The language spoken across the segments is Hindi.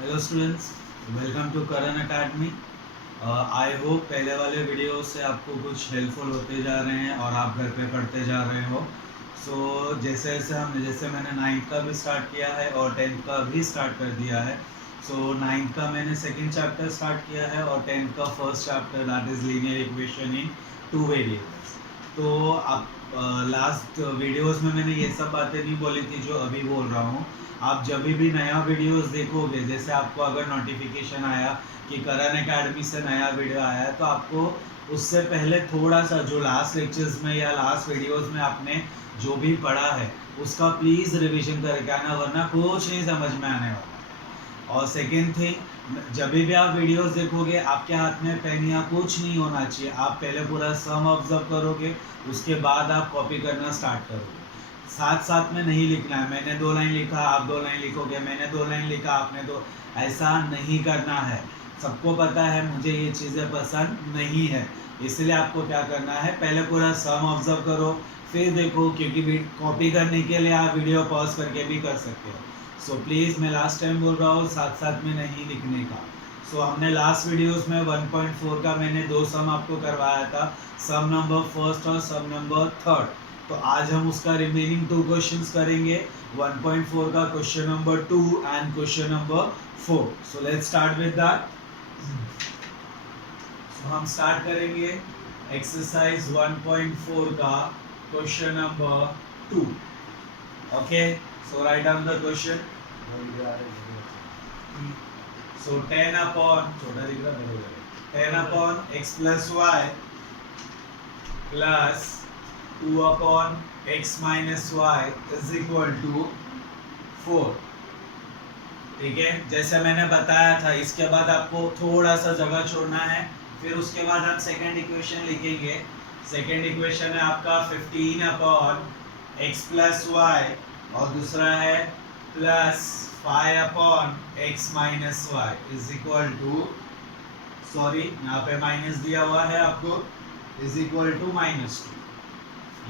Hello students, welcome to Karan academy. I hope पहले वाले वीडियो से आपको कुछ हेल्पफुल होते जा रहे हैं और आप घर पे पढ़ते जा रहे हो। जैसे मैंने नाइन्थ का भी स्टार्ट किया है और टेंथ का भी स्टार्ट कर दिया है। नाइन्थ का मैंने सेकंड चैप्टर स्टार्ट किया है और टेंथ का first chapter, that is linear equation in two variables. तो आप लास्ट वीडियोस में मैंने ये सब बातें नहीं बोली थी जो अभी बोल रहा हूँ। आप जब भी नया वीडियोस देखोगे, जैसे आपको अगर नोटिफिकेशन आया कि करन एकेडमी से नया वीडियो आया है, तो आपको उससे पहले थोड़ा सा जो लास्ट लेक्चर्स में या लास्ट वीडियोस में आपने जो भी पढ़ा है उसका प्लीज़ रिवीजन करके आना, वरना कुछ नहीं समझ में आने वाला। और सेकेंड थिंग, जब भी आप वीडियोस देखोगे आपके हाथ में पेन या कुछ नहीं होना चाहिए। आप पहले पूरा सम ऑब्जर्व करोगे, उसके बाद आप कॉपी करना स्टार्ट करोगे। साथ साथ में नहीं लिखना है, मैंने 2 लाइन लिखा आप 2 लाइन लिखोगे, मैंने 2 लाइन लिखा आपने दो, ऐसा नहीं करना है। सबको पता है मुझे ये चीज़ें पसंद नहीं है, इसलिए आपको क्या करना है, पहले पूरा सम ऑब्जर्व करो, फिर देखो, क्योंकि कॉपी करने के लिए आप वीडियो पॉज करके भी कर सकते हो। प्लीज़ मैं लास्ट टाइम बोल रहा हूँ, साथ साथ में नहीं लिखने का। हमने लास्ट वीडियोस में 1.4 का मैंने 2 सम आपको करवाया था, सम नंबर फर्स्ट और सम नंबर थर्ड। तो आज हम उसका रिमेनिंग 2 क्वेश्चंस करेंगे, 1.4 का question number 2 and question number 4। So let's start with that. हम स्टार्ट करेंगे एक्सरसाइज 1.4 का question number 2। Okay, so write down the question. So 10 upon छोटा लिख रहा बरोबर है, 10 upon x plus y plus 2 upon x minus y is equal to 4। ठीक है, जैसे मैंने बताया था, इसके बाद आपको थोड़ा सा जगह छोड़ना है, फिर उसके बाद आप सेकंड इक्वेशन लिखेंगे। सेकंड इक्वेशन है आपका 15 अपॉन x प्लस वाई और दूसरा है plus 5 upon x minus Y is equal to, sorry यहाँ पे माइनस दिया हुआ है आपको, इज इक्वल टू -2।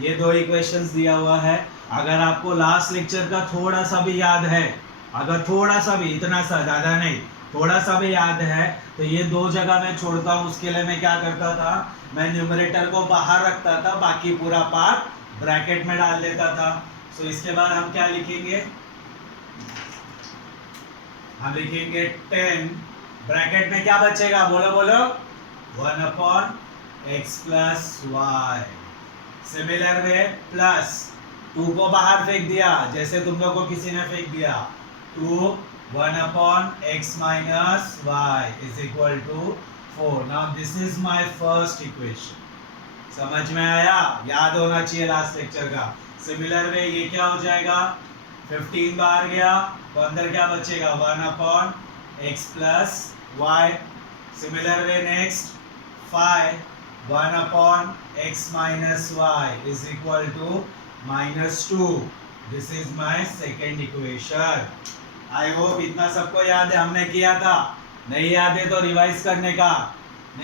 ये 2 इक्वेशंस दिया हुआ है। अगर आपको लास्ट लेक्चर का थोड़ा सा भी याद है, अगर थोड़ा सा भी, इतना सा ज़्यादा नहीं, थोड़ा सा भी याद है, तो ये 2 जगह मैं छोड़ता हूँ। उसके लिए मैं क्या करता था, मैं न्यूमरेटर को बाहर रखता था, बाकी पूरा पार्ट ब्रैकेट में डाल देता था। इसके बाद हम क्या लिखेंगे, हम लिखेंगे 10, ब्रैकेट में क्या बचेगा, बोलो बोलो, 1 upon x plus y. Similar way plus 2 को बाहर फेंक दिया, जैसे तुम लोग को किसी ने फेंक दिया, 2 1 upon x minus Y is equal to 4। Now this is my first equation. समझ में आया, याद होना चाहिए लास्ट लेक्चर का। सिमिलर वे ये क्या हो जाएगा, 15 बाहर गया तो अंदर क्या बचेगा, 1 upon x plus y. Similar way next 5 1 upon x minus Y is equal to -2। This is my second equation. I hope इतना सबको याद है, हमने किया था। नहीं याद है तो रिवाइज करने का।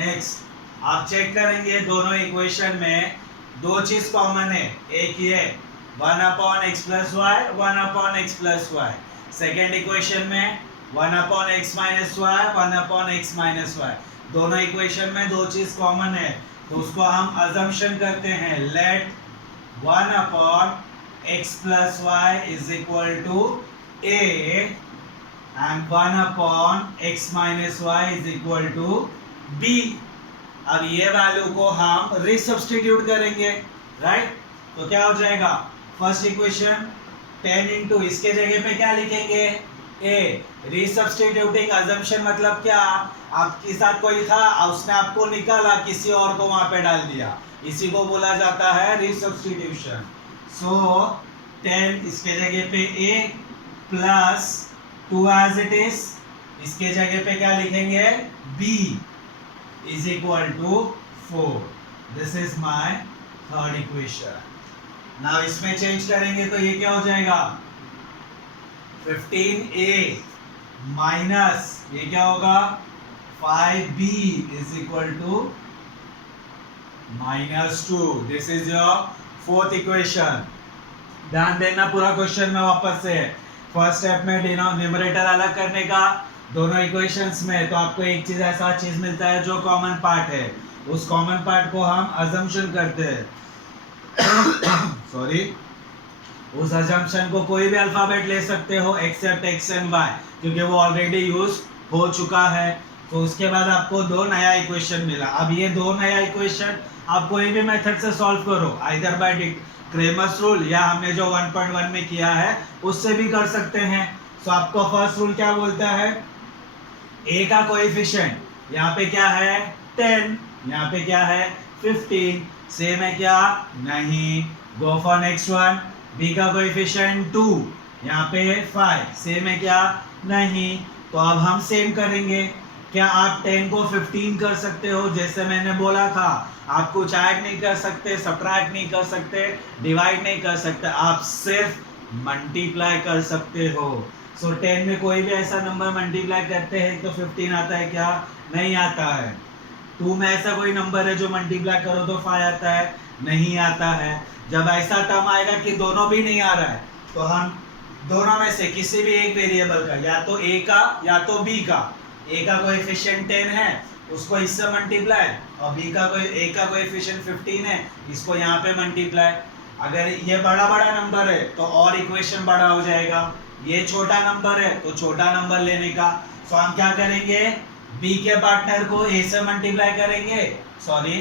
नेक्स्ट आप चेक करेंगे, दोनों इक्वेशन में 2 चीज कॉमन है, एक ये 1 upon x plus y, 1 upon x plus y. Second equation में 1 upon x minus y, 1 upon x minus y. दोनों इक्वेशन में 2 चीज कॉमन है, तो उसको हम अजम्पशन करते हैं, let 1 upon x plus y is equal to a and 1 upon x minus Y is equal to b। अब ये वैल्यू को हम रिसब्स्टिट्यूट करेंगे, राइट? तो क्या हो जाएगा, फर्स्ट इक्वेशन 10 इंटू, इसके जगह पे क्या लिखेंगे, a। रिसब्स्टिट्यूटिंग अजम्पशन मतलब क्या, आपके साथ कोई था, उसने आपको निकाला, किसी और को वहां पे डाल दिया, इसी को बोला जाता है रिसब्स्टिट्यूशन। 10 इसके जगह पे a plus 2 as it is, इसके जगह पे क्या लिखेंगे, b is equal to 4। This is my third equation। Now इसमें चेंज करेंगे तो ये क्या हो जाएगा, 15a माइनस ये क्या होगा, 5b is equal to -2। This is your fourth equation। ध्यान देना पूरा क्वेश्चन में वापस से। फर्स्ट स्टेप में न्यूमरेटर अलग करने का, दोनों इक्वेशंस में, तो आपको एक चीज ऐसा चीज मिलता है जो कॉमन पार्ट है, उस कॉमन पार्ट को हम अजम्पशन करते हैं सॉरी, उस अजम्पशन को कोई भी अल्फाबेट ले सकते हो एक्सेप्ट एक्स एंड वाई, क्योंकि वो ऑलरेडी यूज हो चुका है। तो उसके बाद आपको दो नया इक्वेशन मिला। अब ये दो नया इक्वेशन आप कोई भी मेथड से सॉल्व करो, आइदर बाय क्रेमर्स रूल या हमने जो 1.1 में किया है उससे भी कर सकते हैं। तो आपको फर्स्ट रूल क्या बोलता है, ए का कोएफिशिएंट यहाँ पे क्या है 10, यहाँ पे क्या है 15, सेम है क्या नहीं, go for next one. B का कोएफिशिएंट 2, यहाँ पे 5, सेम है क्या नहीं, तो अब हम सेम करेंगे। क्या आप 10 को 15 कर सकते हो, जैसे मैंने बोला था आप कुछ ऐड नहीं कर सकते, सब्ट्रैक्ट नहीं कर सकते, डिवाइड नहीं कर सकते, आप सिर्फ मल्टीप्लाई कर सकते हो। सो 10 में कोई भी ऐसा नंबर मल्टीप्लाई करते हैं तो 15 आता है क्या नहीं आता है। 2 में ऐसा कोई नंबर है जो मल्टीप्लाई करो तो 5 आता है नहीं आता है। जब ऐसा टर्म आएगा कि दोनों भी नहीं आ रहा है तो हम दोनों में से किसी भी एक वेरिएबल का, या तो ए का या तो बी का, ए का कोएफिशिएंट 10 है उसको इससे मल्टीप्लाई, और बी का ए का कोएफिशिएंट 15 है इसको यहाँ पे मल्टीप्लाई। अगर ये बड़ा बड़ा नंबर है तो और इक्वेशन बड़ा हो जाएगा, ये छोटा नंबर है तो छोटा नंबर लेने का। तो हम क्या करेंगे, बी के पार्टनर को ए से मल्टीप्लाई करेंगे, सॉरी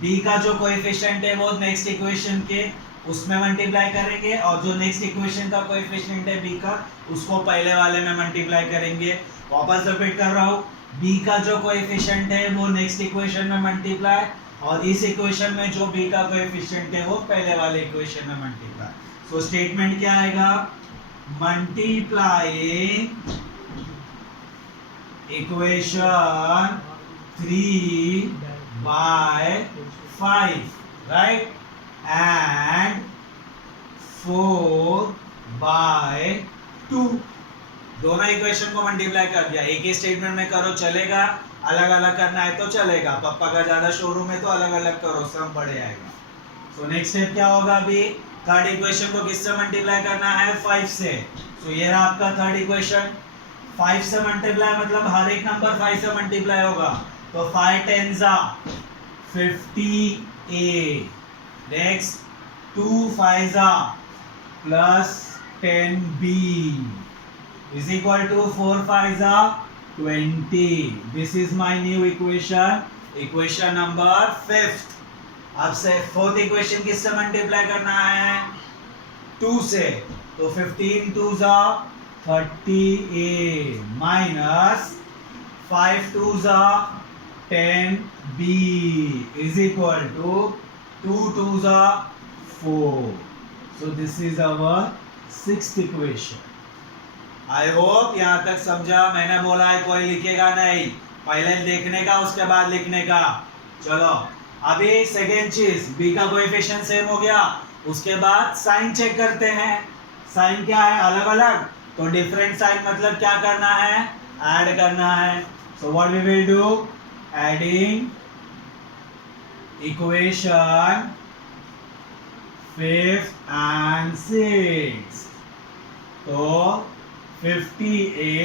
बी का जो कोएफिशिएंट है वो नेक्स्ट इक्वेशन के उसमें मल्टीप्लाई करेंगे, और जो नेक्स्ट इक्वेशन का कोएफिशिएंट है बी का उसको पहले वाले में मल्टीप्लाई करेंगे। वापस रिपीट कर रहा हूँ, बी का जो कोएफिशिएंट है वो नेक्स्ट इक्वेशन में मल्टीप्लाई, और इस इक्वेशन में जो बी का कोएफिशिएंट है वो पहले वाले इक्वेशन में मल्टीप्लाई। सो स्टेटमेंट क्या आएगा, multiplying equation 3 by 5, right, and 4 by 2, दोनों इक्वेशन को मल्टीप्लाई कर दिया। एक ही स्टेटमेंट में करो चलेगा, अलग अलग करना है तो चलेगा, पापा का ज्यादा शोरूम है तो अलग अलग करो, सब बढ़ जाएगा। सो नेक्स्ट स्टेप क्या होगा, अभी थर्ड इक्वेशन को किससे मल्टीप्लाई करना है 5 से। सो ये रहा आपका थर्ड इक्वेशन, 5 से मल्टीप्लाई मतलब हर एक नंबर 5 से मल्टीप्लाई होगा, तो 5 10s are 50a, next 2 5s are plus 10b is equal to 4 5s are 20. This is my new equation, equation number 5th। अब से फोर्थ इक्वेशन किससे मल्टीप्लाई करना है 2 से, तो 15 2s are 30a minus 5 2s are 10b is equal to 2 2s are 4. So this is our sixth equation. I hope यहाँ तक समझा। मैंने बोला है कोई लिखेगा नहीं, पहले देखने का उसके बाद लिखने का। चलो अभी सेकेंड चीज, बी का कोएफिशिएंट सेम हो गया, उसके बाद साइन चेक करते हैं। साइन क्या है अलग अलग, तो डिफरेंट साइन मतलब क्या करना है ऐड करना है। So what we will do, adding equation 5th and 6th, तो 50a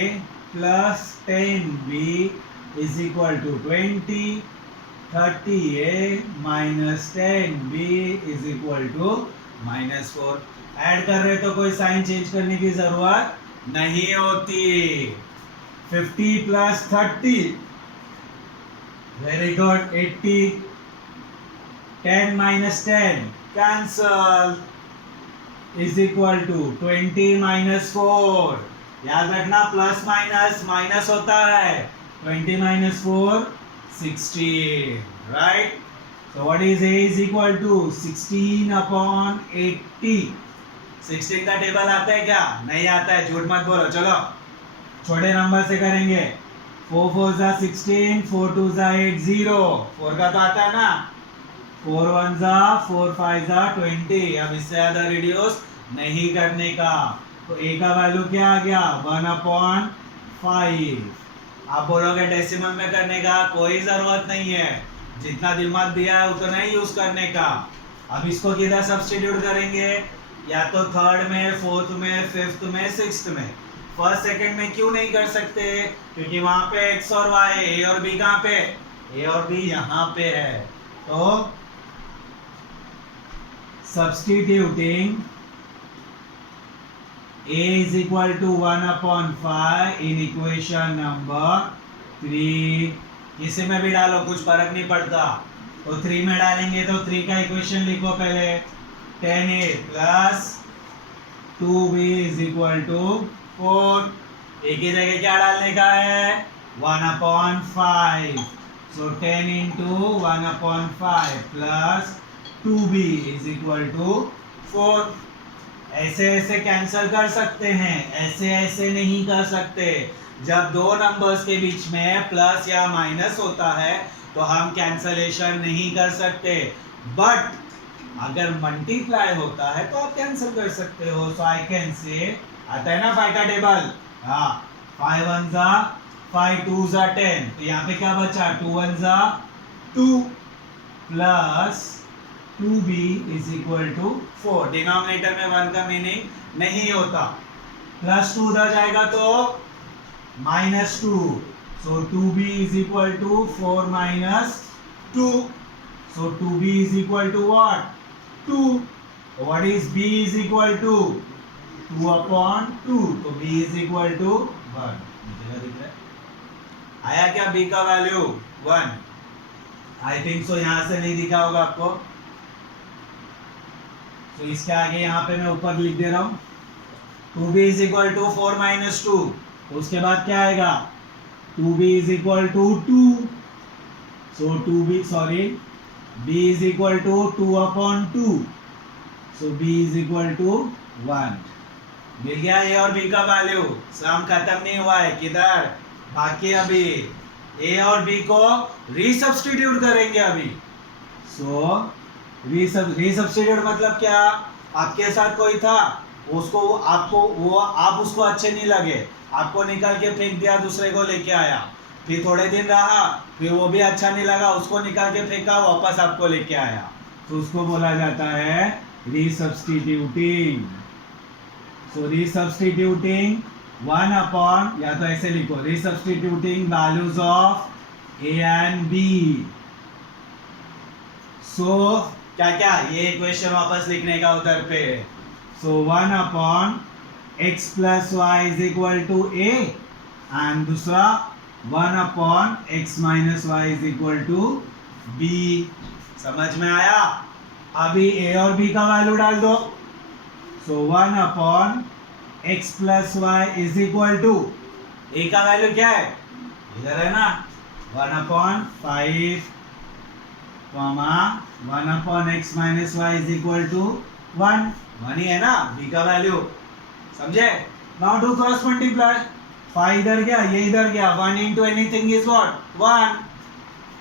plus 10b is equal to 20, 30a minus 10b is equal to -4। Add कर रहे तो कोई साइन चेंज करने की जरूरत नहीं होती। 50 plus 30, very good, 80, 10 minus 10 cancel is equal to 20 minus 4। याद रखना प्लस माइनस माइनस होता है, 20 minus 4 16, right? So what is a is equal to 16 upon 80। 16 का टेबल आता है क्या नहीं आता है, झूठ मत बोलो। चलो छोटे नंबर से करेंगे, 4 4s are 16, 4 2s are 8 0, 4 का तो आता है ना, 4 1s are 4 5s are 20। अब इससे ज्यादा रिड्यूस नहीं करने का, तो a का वैल्यू क्या आ गया 1/5। आप बोलोगे डेसिमल में करने का, कोई जरूरत नहीं है, जितना दिमाग दिया है उतना ही यूज करने का। अब इसको किधर सब्स्टिट्यूट करेंगे, या तो थर्ड में, फोर्थ में, फिफ्थ में, सिक्स्थ में। फर्स्ट सेकंड में क्यों नहीं कर सकते? क्योंकि वहां पे x और y है, a और b कहाँ पे? a और b यहाँ पे है। तो substituting a is equal to 1/5 in equation number 3, किसी में भी डालो कुछ फर्क नहीं पड़ता। तो 3 में डालेंगे तो 3 का इक्वेशन लिखो पहले, 10a plus 2b is equal to 4। एक ही जगह क्या डालने का है? 1/5। So 10 into 1/5 plus 2b is equal to 4। ऐसे ऐसे कैंसिल कर सकते हैं, ऐसे ऐसे नहीं कर सकते। जब दो नंबर्स के बीच में प्लस या माइनस होता है तो हम कैंसलेशन नहीं कर सकते, बट अगर मल्टीप्लाई होता है तो आप कैंसिल कर सकते हो। सो आई कैन से, आता है ना 5 का टेबल, हाँ 5 1 जा 5 2 जा 10, तो यहाँ पे क्या बचा? 2 1 जा 2 plus 2b is equal to 4। Denominator में 1 का मीनिंग नहीं होता। प्लस 2 उधर जाएगा तो -2, so 2b is equal to 4 minus 2, so 2b is equal to what? 2। what is b is equal to? 2/2, तो b is equal to 1। मुझे दिख रहा है? आया क्या b का वैल्यू? 1। आई थिंक सो, यहां से नहीं दिखा होगा आपको, तो इसके आगे यहाँ पे मैं ऊपर लिख दे रहा हूँ 2b is equal to 4 minus 2, तो उसके बाद क्या आएगा? 2b is equal to 2, so 2b sorry b is equal to 2/2, so b is equal to 1। मिल गया a और b का वैल्यू। सम खत्म नहीं हुआ है, किधर बाकी? अभी a और b को रीसब्स्टिट्यूट करेंगे अभी। सो रीसब्स्टिट्यूट मतलब क्या? आपके साथ कोई था, उसको आप उसको अच्छे नहीं लगे, आपको निकाल के फेंक दिया, दूसरे को लेके आया, फिर थोड़े दिन रहा, फिर वो भी अच्छा नहीं लगा, उसको निकाल के फेंका, वापस आपको लेके आया, तो उसको बोला जाता है रीसब्स्टिट्यूटिंग। सो रीसब्स्टिट्यूटिंग 1/, या तो ऐसे लिखो, रीसब्स्टिट्यूटिंग values of a and b। सो क्या क्या ये इक्वेशन वापस लिखने का उधर पे। सो 1/x plus y is equal to a, and दूसरा 1/x minus y is equal to b। समझ में आया? अभी a और b का वैल्यू डाल दो। सो 1/x plus y is equal to, a का वैल्यू क्या है? इधर है ना, 1/5 1/x minus y is equal to 1। 1 ही है ना b का वैल्यू, समझे? नाउ डू क्रॉस मल्टीप्लाई, 5 इधर गया, ये इधर गया, 1 into anything is what? 1।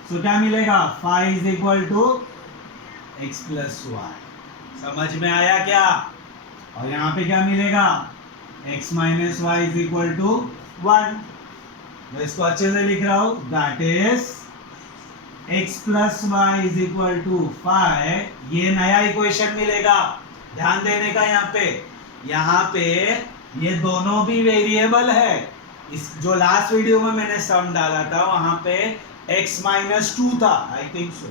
सो क्या मिलेगा? 5 is equal to x plus y। समझ में आया क्या? और यहाँ पे क्या मिलेगा? x minus y is equal to 1। मैं इसको अच्छे से लिख रहा हूँ, that is x plus y is equal to 5। ये नया इक्वेशन मिलेगा, ध्यान देने का। यहाँ पे ये दोनों भी वेरिएबल है। इस जो लास्ट वीडियो में मैंने सम डाला था वहां पे x minus 2 था, आई थिंक सो,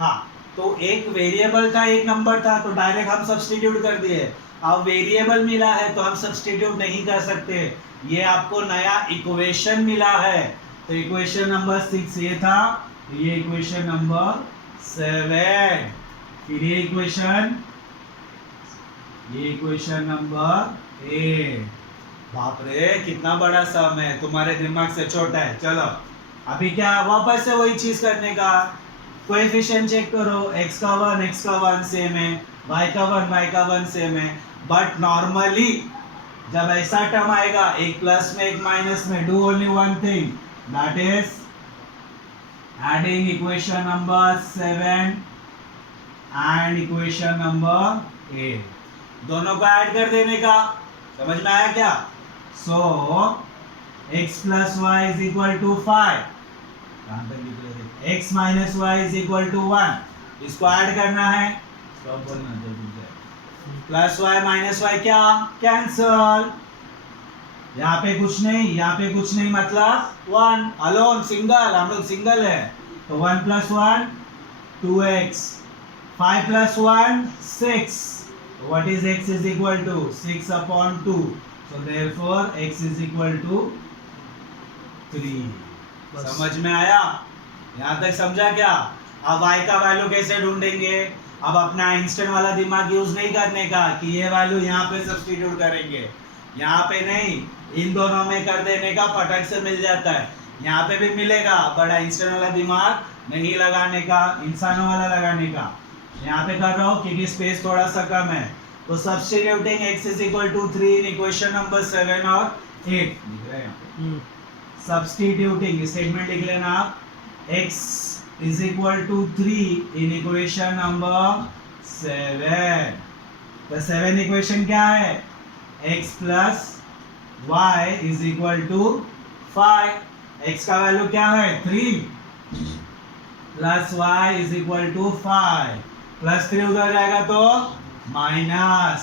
हाँ, तो एक वेरिएबल था, एक नंबर था, तो डायरेक्ट हम सब्स्टिट्यूट कर दिए। अब वेरिएबल मिला है तो हम सब्स्टिट्यूट नहीं कर सकते, ये आपको नया इक्वेशन मिला है। तो इक्वेशन नंबर 6 ये था, ये इक्वेशन नंबर 7, फिर ये इक्वेशन नंबर 8। बाप रे कितना बड़ा सम है, तुम्हारे दिमाग से छोटा है। चलो अभी क्या, वापस से वही चीज करने का, कोएफिशिएंट चेक करो, x का 1 सेम है, y का 1 सेम है, बट नॉर्मली जब ऐसा टर्म आएगा, एक प्लस में एक माइनस में, do only one thing, that is adding equation number 7 and equation number 8, दोनों को ऐड कर देने का। समझ में आया क्या? सो x plus y is equal to 5, x minus y is equal to 1, इसको ऐड करना है, स्टॉप बोलना, प्लस y माइनस y क्या कैंसल, यहाँ पे कुछ नहीं, यहाँ पे कुछ नहीं, मतलब 1 अलोन, सिंगल, हम लोग सिंगल है। तो 1 + 1 2x, 5 + 1 6। What is x is equal to 6/2, so therefore x is equal to 3। समझ में आया? यहाँ तक समझा क्या? अब y का वैल्यू कैसे ढूंढेंगे? अब अपना आइंस्टाइन वाला दिमाग यूज नहीं करने का कि ये वैल्यू यहाँ पे सब्स्टिट्यूट करेंगे, यहाँ पे नहीं, इन दोनों में कर देने का, फटक से मिल जाता है। यहाँ पे भी मिलेगा, बट आइंस्टाइन वाला दिमाग नहीं लगाने का, इंसानों वाला लगाने का। यहाँ पे कर रहा हूँ क्योंकि स्पेस थोड़ा सा कम है। तो substituting x is equal to 3 in equation number 7 और 8 लिख रहे हैं यहाँ पे। सब्स्टिट्यूटिंग स्टेटमेंट लिख लेना आप, x is equal to 3 in equation number 7। तो 7 इक्वेशन क्या है? x plus y is equal to 5। x का वैल्यू क्या है? 3 plus y is equal to 5, plus 3 उधर जाएगा तो माइनस,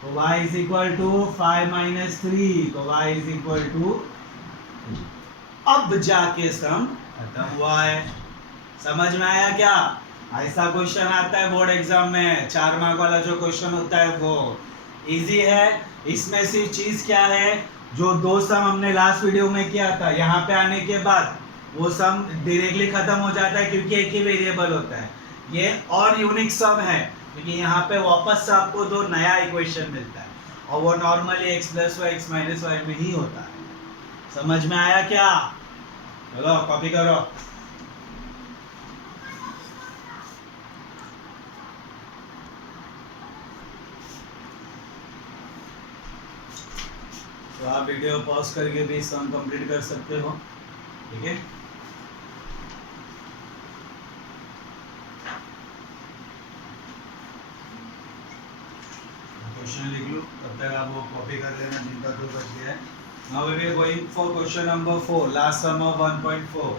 तो y is equal to 5 - 3, तो y is equal to, अब जाके सम खत्म हुआ है। समझ में आया क्या? ऐसा क्वेश्चन आता है बोर्ड एग्जाम में, 4 मार्क वाला जो क्वेश्चन होता है वो इजी है। इसमें सिर्फ चीज क्या है, जो 2 सम हमने लास्ट वीडियो में किया था, यहाँ पे आने के बाद वो सम डायरेक्टली खत्म हो जाता है क्योंकि एक ही वेरिएबल होता है। ये और यूनिक सम है क्योंकि यहाँ पे वापस से आपको 2 नया इक्वेशन मिलता है और वो normally x + y x - y में ही होता है। समझ में आया क्या? चलो कॉपी करो। तो आप वीडियो पॉज करके भी सम कंप्लीट कर सकते हो, ठीक है? क्वेश्चन लिख लो, तब तक आप वो कॉपी कर लेना जिनका तो बच गया है। Now we are going for question number 4, last sum of 1.4।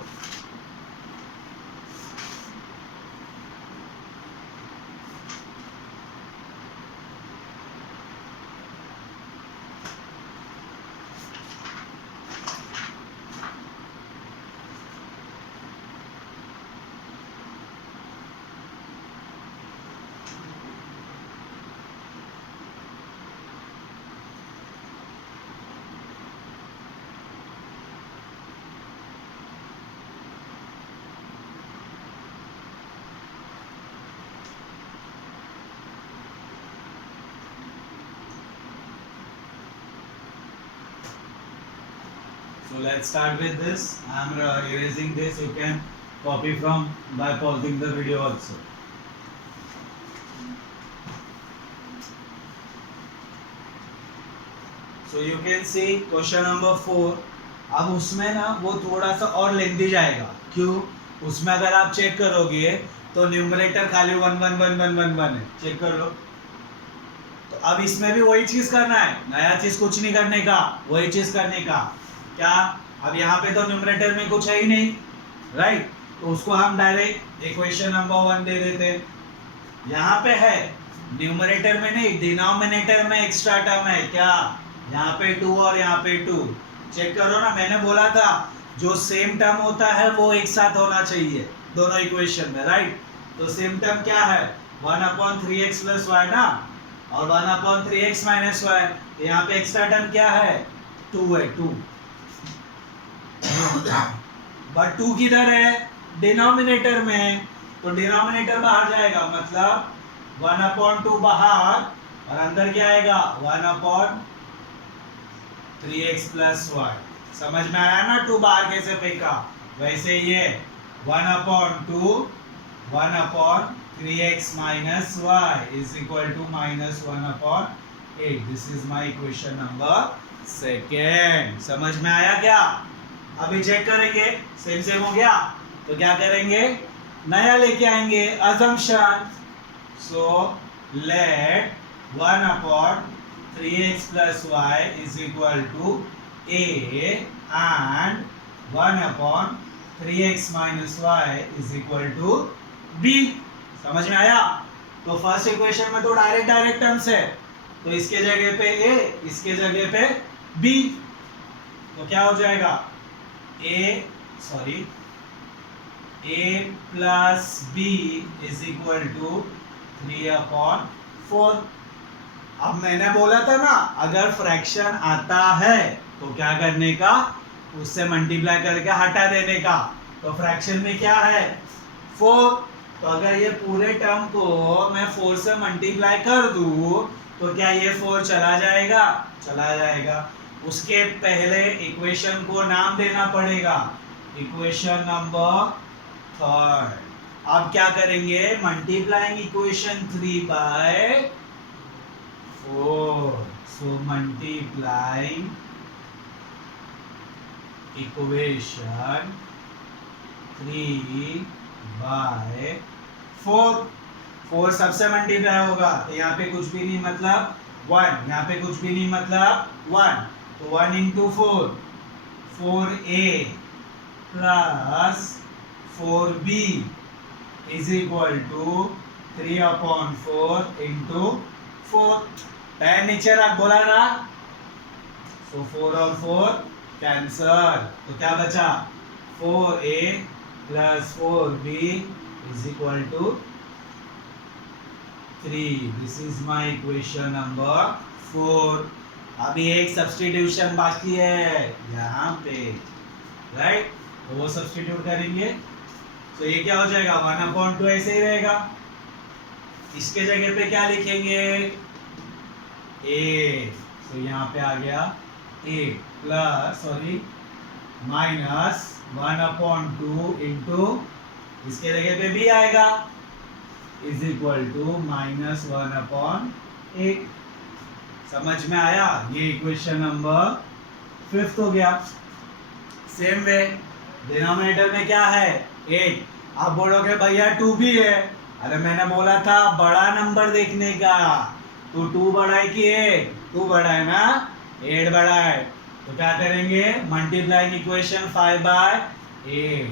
So let's start with this. I am erasing this. You can copy from by pausing the video also. So you can see question number 4। अब उसमें ना वो थोड़ा सा और लेंथी जाएगा। क्यों? उसमें अगर आप चेक करोगे तो न्यूमरेटर खाली 1 1 1 1 1 1 है। चेक कर लो। तो अब इसमें भी वही चीज करना है, नया चीज कुछ नहीं करने का, वही चीज करने का। क्या? अब यहाँ पे तो न्यूमरेटर में कुछ है ही नहीं, राइट? तो उसको हम डायरेक्ट इक्वेशन नंबर 1 दे देते हैं। यहाँ पे है न्यूमरेटर में नहीं, डिनोमिनेटर में एक्स्ट्रा टर्म है। क्या? यहाँ पे 2 और यहाँ पे 2। चेक करो ना, मैंने बोला था जो सेम टर्म होता है वो एक साथ होना चाहिए दोनों इक्वेशन में, राइट? तो सेम टर्म क्या है? 1/3x + y ना, और 1/3x - y। यहाँ पे एक्स्ट्रा टर्म क्या है? 2 है, 2। बट 2 किधर है? डिनोमिनेटर में। तो डिनोमिनेटर बाहर जाएगा, मतलब 1/2 बाहर और अंदर क्या आएगा? 1/3x + y। समझ में आया ना? 2 बाहर कैसे फेंका? वैसे ये 1/2 1/3x - y is equal to -1/8। This is my equation number 2। समझ में आया क्या? अभी चेक करेंगे, सेम हो गया तो क्या करेंगे? नया लेके आएंगे, assumption। So let 1/3x + y is equal to a and 1/3x - y is equal to b। समझ में आया? तो फर्स्ट इक्वेशन में तो डायरेक्ट टर्म्स है, तो इसके जगह पे a, इसके जगह पे b। तो क्या हो जाएगा a plus b is equal to 3/4। अब मैंने बोला था ना, अगर फ्रैक्शन आता है तो क्या करने का, उससे मल्टीप्लाई करके हटा देने का। तो फ्रैक्शन में क्या है 4, तो अगर ये पूरे टर्म को मैं 4 से मल्टीप्लाई कर दूं तो क्या ये 4 चला जाएगा, चला जाएगा। उसके पहले इक्वेशन को नाम देना पड़ेगा, इक्वेशन नंबर 3। अब क्या करेंगे, multiplying equation 3 by 4, so multiplying equation 3 by 4, 4 सबसे मल्टीप्लाई होगा तो यहाँ पे कुछ भी नहीं मतलब 1, यहाँ पे कुछ भी नहीं मतलब 1, तो 1 into 4, 4a plus 4b is equal to 3/4 into 4। Pen नीचे रख, बोला ना। सो 4 और 4 कैंसल, तो क्या बचा 4a plus 4b is equal to 3। This is my equation number 4। अभी एक सब्स्टिट्यूशन बाकी है यहाँ पे, राइट, तो वो सब्स्टिट्यूट करेंगे। तो ये क्या हो जाएगा 1/2 ऐसे ही रहेगा। इसके जगह पे क्या लिखेंगे a, तो यहाँ पे आ गया a प्लस माइनस 1/2 इंटू इसके जगह पे b आएगा इज इक्वल टू -1/8। समझ में आया, ये इक्वेशन नंबर 5 हो गया। सेम वे डिनोमिनेटर में क्या है 8, आप बोलोगे भैया 2 भी है, अरे मैंने बोला था बड़ा नंबर देखने का, तो 2 बड़ा है कि 8, 2 बड़ा है ना, 8 बड़ा है। तो क्या करेंगे, multiplying equation 5 by 8,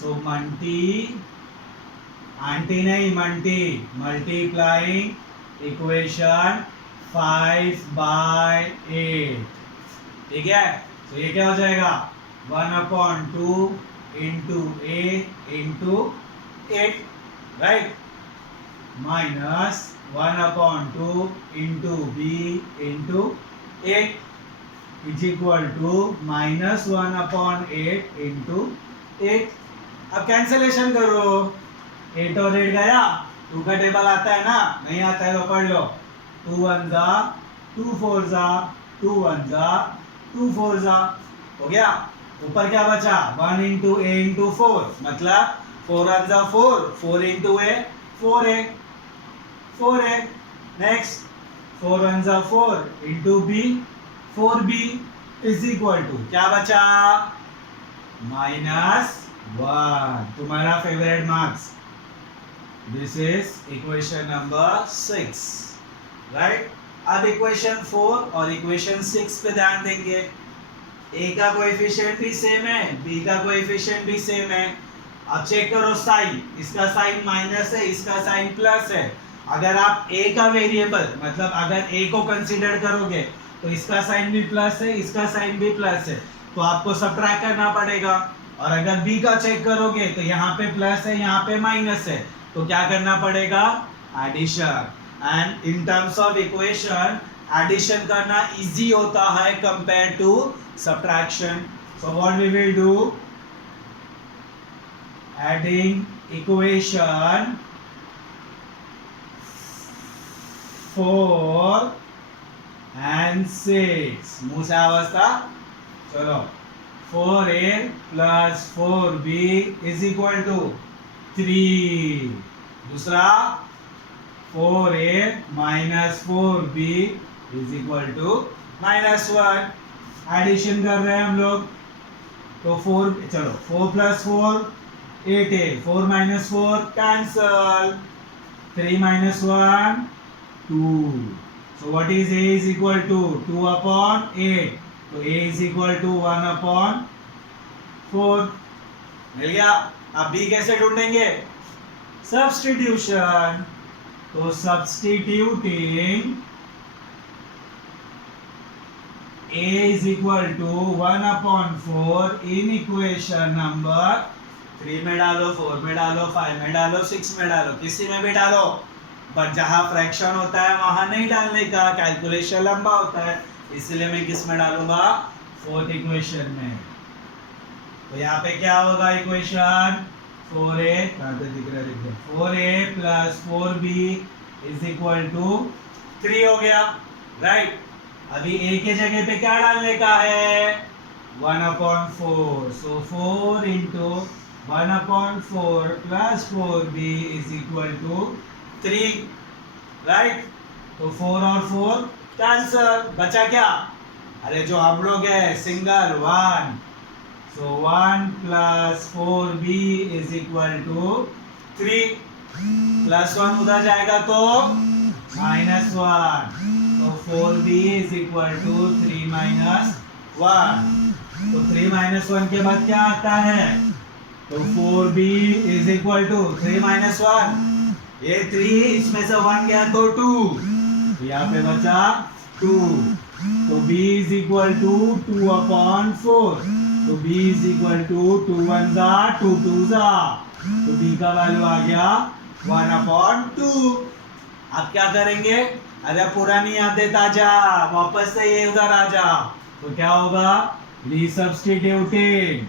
so multiplying equation 5 by 8, ठीक है। तो ये क्या हो जाएगा 1/2 into a into 8, right, minus 1/2 into b into 8 is equal to -1/8 into 8। अब कैंसलेशन करो, 8 और 8 गया, 2 का टेबल आता है ना, नहीं आता है तो पढ़ लो, 2 1 जा 2 4 जा 2 1 जा 2 4 जा, हो गया। ऊपर क्या बचा 1 इंटू a इंटू 4, मतलब 4 1 जा 4, 4 इंटू a 4a। नेक्स्ट 4 1 जा 4 into b 4b is equal to क्या बचा -1, तुम्हारा favourite marks. This is equation number 6, right. अब इक्वेशन 4 और इक्वेशन 6 पे ध्यान देंगे। a का कोएफिशिएंट भी सेम है, b का कोएफिशिएंट भी सेम है। अब चेक करो साइन, इसका साइन माइनस है, इसका साइन प्लस है। अगर आप a का वेरिएबल मतलब अगर a को कंसीडर करोगे तो इसका साइन भी प्लस है, इसका साइन भी प्लस है, तो आपको सबट्रैक्ट करना पड़ेगा। और अगर b का चेक करोगे तो यहाँ पे प्लस है, यहाँ पे माइनस है, तो क्या करना पड़ेगा addition. And in terms of equation addition करना इजी होता है compare to subtraction. So what we will do, adding equation 4 and 6, मुंह से आवाज था, चलो 4a plus 4b is equal to 3। दूसरा 4a minus 4b is equal to -1। Addition कर रहे हैं हम लोग, तो 4, चलो 4 plus 4 8a, 4 minus 4 cancel, 3 minus 1 2। So what is a is equal to 2/8, तो a इज इक्वल टू 1/4 मिल गया। अब b कैसे ढूंढेंगे, सब्स्टिट्यूशन। तो substituting a is equal to 1/4 in equation number 3 में डालो, 4 में डालो, 5 में डालो, 6 में डालो, किसी में भी डालो, बट जहां फ्रैक्शन होता है वहां नहीं डालने का, कैलकुलेशन लंबा होता है, इसलिए मैं किस में डालूंगा, 4th इक्वेशन में। तो यहाँ पे क्या होगा इक्वेशन, 4a कहाँ पे दिख रहा है, 4a plus 4b is equal to 3 हो गया, राइट। अभी a के जगह पे क्या डालने का है, 1/4, so 4 into 1/4 plus 4b is equal to 3, right. तो 4 और 4 कैंसल, बचा क्या, अरे जो हम लोग है single 1, so 1 plus 4b is equal to 3, plus 1 उधर जाएगा तो -1, तो 4b इज इक्वल टू 3 - 1, तो 3 - 1 के बाद क्या आता है, तो 4b इज इक्वल टू 3 - 1, ये 3, इसमें से 1 गया तो 2, तो यहाँ पे बचा 2, तो b इज इक्वल टू 2/4, तो b इज इक्वल टू 2 1 जा 2 2 जा, तो b का वैल्यू आ गया 1/2। अब क्या करेंगे, अरे पुरानी यादें ताजा, वापस से ये उधर आ जा, तो क्या होगा, resubstituting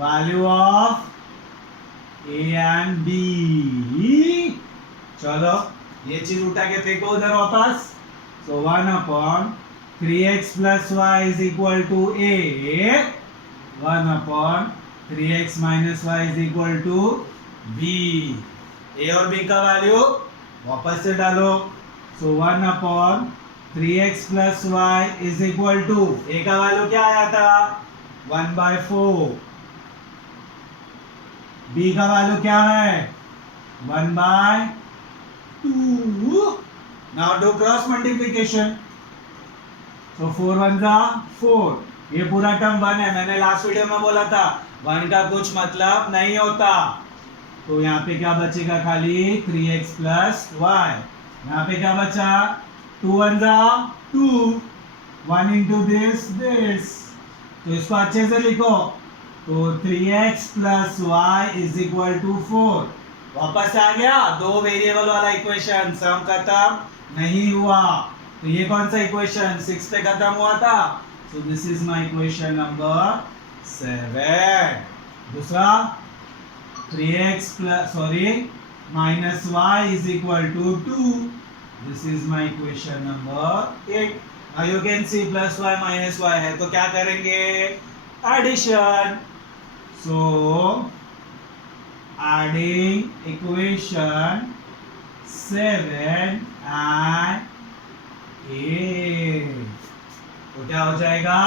value of a and b, चलो ये चीज उठा के फेंको उधर वापस, so 1/3x + y is equal to a, 1/3x - y is equal to b, a और b का वैल्यू वापस से डालो, so 1/3x + y is equal to, a का वैल्यू क्या आया था, 1/4, b का वैल्यू क्या है, 1/2, नाउ डू क्रॉस मल्टीप्लिकेशन, तो 4 1 जा 4, ये पूरा टर्म 1 है, मैंने लास्ट वीडियो में बोला था 1 का कुछ मतलब नहीं होता, तो यहाँ पे क्या बचेगा, खाली 3x + y, यहाँ पे क्या बचा, 2 1 जा 2, 1 into this, तो इसको अच्छे से लिखो, तो 3x + y is equal to 4, वापस आ गया, 2 वेरिएबल वाला इक्वेशन, सम खत्म नहीं हुआ, तो ये कौन सा इक्वेशन 6 पे खत्म हुआ था, so this is my equation number 7। दूसरा 3x - y is equal to 2, this is my equation number 8। Now you can see +y - y है, तो क्या करेंगे, addition, so adding equation 7 and 8, तो क्या हो जाएगा,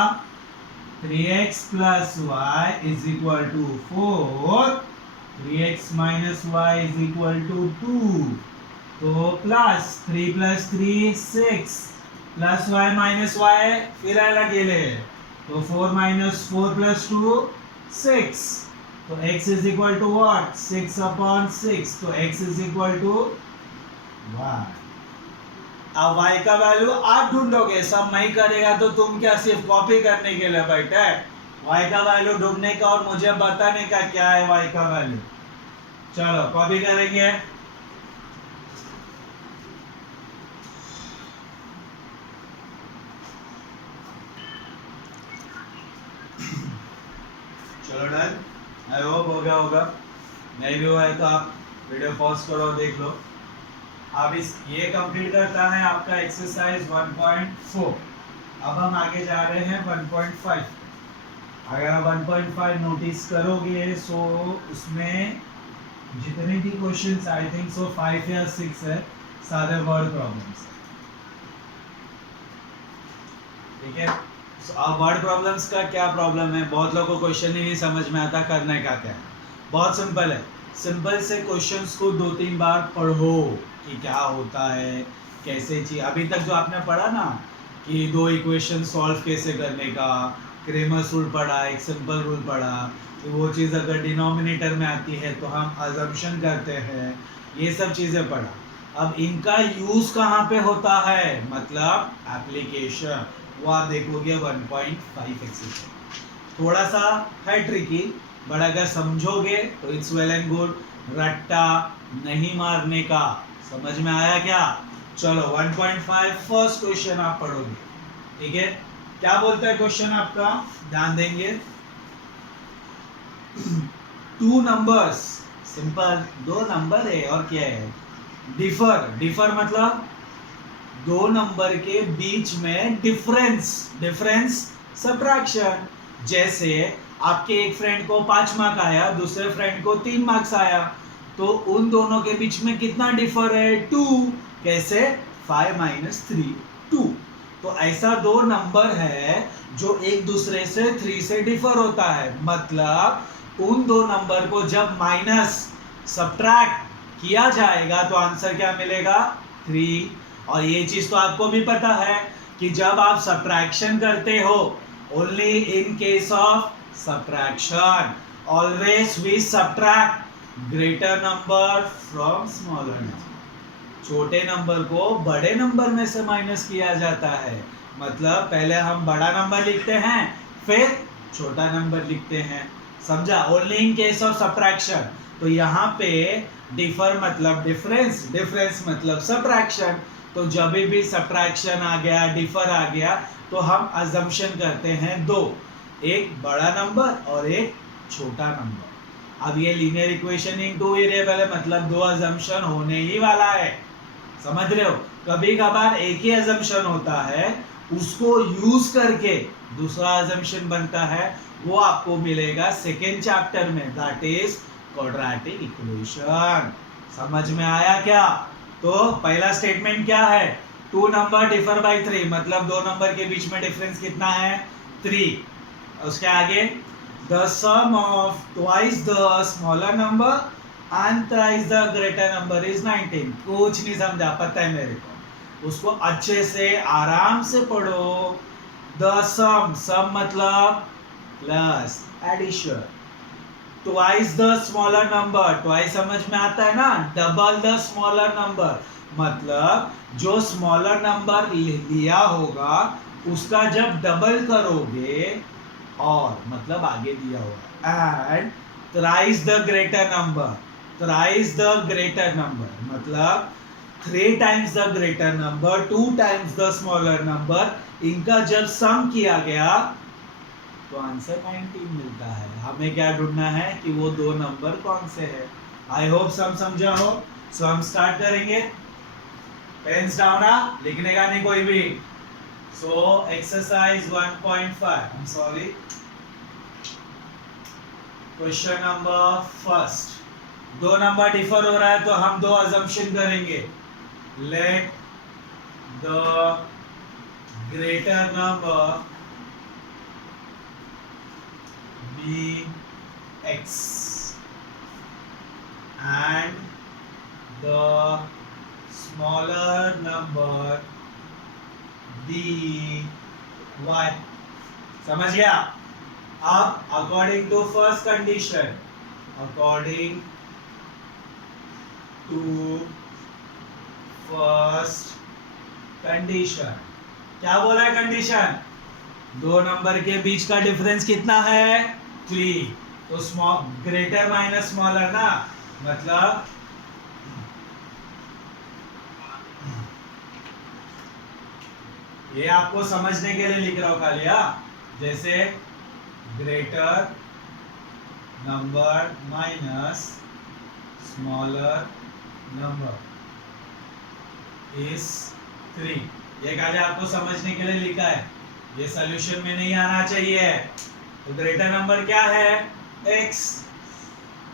3x + y is equal to 4, 3x - y is equal to 2, तो प्लस 3 + 3 6, प्लस y - y फिर अलग गेले, तो 4 - 4 + 2 6, तो x is equal to what, 6/6, तो x इज इक्वल टू 1। अब y का वैल्यू आप ढूंढोगे, सब मैं करेगा, तो तुम क्या सिर्फ कॉपी करने के लिए बैठे है, y का वैल्यू ढूंढने का और मुझे बताने का क्या है y का वैल्यू, चलो कॉपी करेंगे, चलो डन, आई होप हो गया होगा, नहीं भी हुआ है तो आप वीडियो पॉज करो देख लो। अब इस ये कंप्लीट करता है आपका एक्सरसाइज 1.4। अब हम आगे जा रहे हैं 1.5। अगर आप 1.5 नोटिस करोगे सो उसमें जितने भी क्वेश्चंस आई थिंक सो 5 या 6 है, सारे वर्ड प्रॉब्लम्स, ठीक है। अब वर्ड प्रॉब्लम्स का क्या प्रॉब्लम है, बहुत लोगों को क्वेश्चन ही नहीं समझ में आता, करने का क्या है, बहुत सिंपल है। सिंपल से क्वेश्चंस को 2-3 बार पढ़ो कि क्या होता है, कैसे चीज, अभी तक जो आपने पढ़ा ना कि 2 इक्वेशन सॉल्व कैसे करने का, क्रेमर्स रूल पढ़ा, एक सिंपल रूल पढ़ा, तो वो चीज़ अगर डिनोमिनेटर में आती है तो हम अजम्पशन करते हैं, ये सब चीज़ें पढ़ा। अब इनका यूज कहाँ पे होता है, मतलब एप्लीकेशन, वो आप देखोगे 1.5 एक्सेस। थोड़ा सा है ट्रिकी, बट अगर समझोगे तो इट्स वेल एंड गुड। रट्टा नहीं मारने का, समझ में आया क्या? चलो 1.5 फर्स्ट क्वेश्चन आप पढ़ोगे, ठीक है? क्या बोलता है क्वेश्चन आपका, ध्यान देंगे। टू नंबर्स, सिंपल, दो नंबर है और क्या है, डिफर, डिफर मतलब दो नंबर के बीच में डिफरेंस, डिफरेंस सब्ट्रैक्शन। जैसे आपके एक फ्रेंड को 5 मार्क आया, दूसरे फ्रेंड को 3 मार्क्स आया, तो उन दोनों के बीच में कितना डिफर है, 2। कैसे, 5 माइनस 3, 2। तो ऐसा दो नंबर है जो एक दूसरे से 3 से डिफर होता है, मतलब उन दो नंबर को जब माइनस सब्ट्रैक्ट किया जाएगा तो आंसर क्या मिलेगा, 3। और ये चीज तो आपको भी पता है कि जब आप सब्ट्रैक्शन करते हो, only in case of subtraction always we subtract greater number from smaller number. छोटे नंबर को बड़े नंबर में से माइनस किया जाता है, मतलब पहले हम बड़ा नंबर लिखते हैं फिर छोटा नंबर लिखते हैं, समझा? Only in case of subtraction. तो यहाँ पे डिफर मतलब डिफरेंस, डिफरेंस मतलब सब्ट्रैक्शन। तो जब भी सब्ट्रैक्शन आ गया, डिफर आ गया, तो हम अजम्पशन करते हैं दो, एक बड़ा नंबर और एक छोटा नंबर। अब ये linear equation in two variable है, मतलब दो अजम्पशन होने ही वाला है, समझ रहे हो? कभी कभार एक ही अजम्पशन होता है, उसको यूज करके दूसरा अजम्पशन बनता है, वो आपको मिलेगा सेकेंड चैप्टर में, दैट इज क्वाड्रेटिक इक्वेशन। समझ में आया क्या? तो पहला स्टेटमेंट क्या है, टू नंबर डिफर बाय 3, मतलब दो नंबर के बीच में डिफरेंस कितना है, 3। उसके आगे the sum of twice the smaller number and thrice the greater number is 19। कुछ नहीं समझा, पता है मेरे को, उसको अच्छे से आराम से पढ़ो। द सम, सम मतलब plus, addition, twice the smaller number, twice समझ में आता है ना, डबल द स्मॉलर नंबर, मतलब जो स्मॉलर नंबर लिया होगा उसका जब डबल करोगे, और मतलब आगे दिया होगा, and thrice the greater number, thrice the greater number मतलब 3 times the greater number, 2 times the smaller number, इनका जब सम किया गया तो आंसर 19 मिलता है। हमें क्या ढूंढना है कि वो दो नंबर कौन से है। आई होप सम समझा हो। सो हम स्टार्ट करेंगे, पेन्स डाउन, लिखने का नहीं कोई भी। So exercise 1.5, I am sorry, question number first. दो नंबर डिफर हो रहा है तो हम दो अजम्पशन करेंगे। Let the greater number be x and the smaller number be y। समझ गया? अब according to first condition, according to first condition, क्या बोला है कंडीशन, दो नंबर के बीच का डिफरेंस कितना है, 3। तो स्मॉल ग्रेटर माइनस स्मॉलर ना, मतलब ये आपको समझने के लिए लिख रहा हूं खाली, जैसे greater number minus smaller number is 3। ये खाली आपको समझने के लिए लिखा है, ये सॉल्यूशन में नहीं आना चाहिए। तो ग्रेटर नंबर क्या है, x,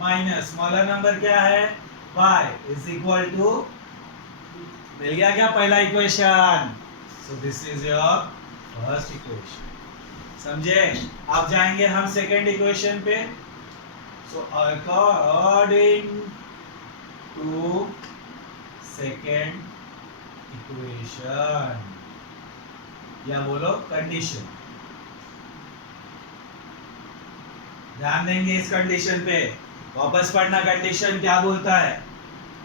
माइनस स्मॉलर नंबर क्या है, y, इज इक्वल टू, मिल गया क्या पहला equation? So this is your first equation, समझे? अब जाएंगे हम सेकेंड इक्वेशन पे। So according to second equation, या बोलो कंडीशन, ध्यान देंगे इस कंडीशन पे, वापस पढ़ना। कंडीशन क्या बोलता है,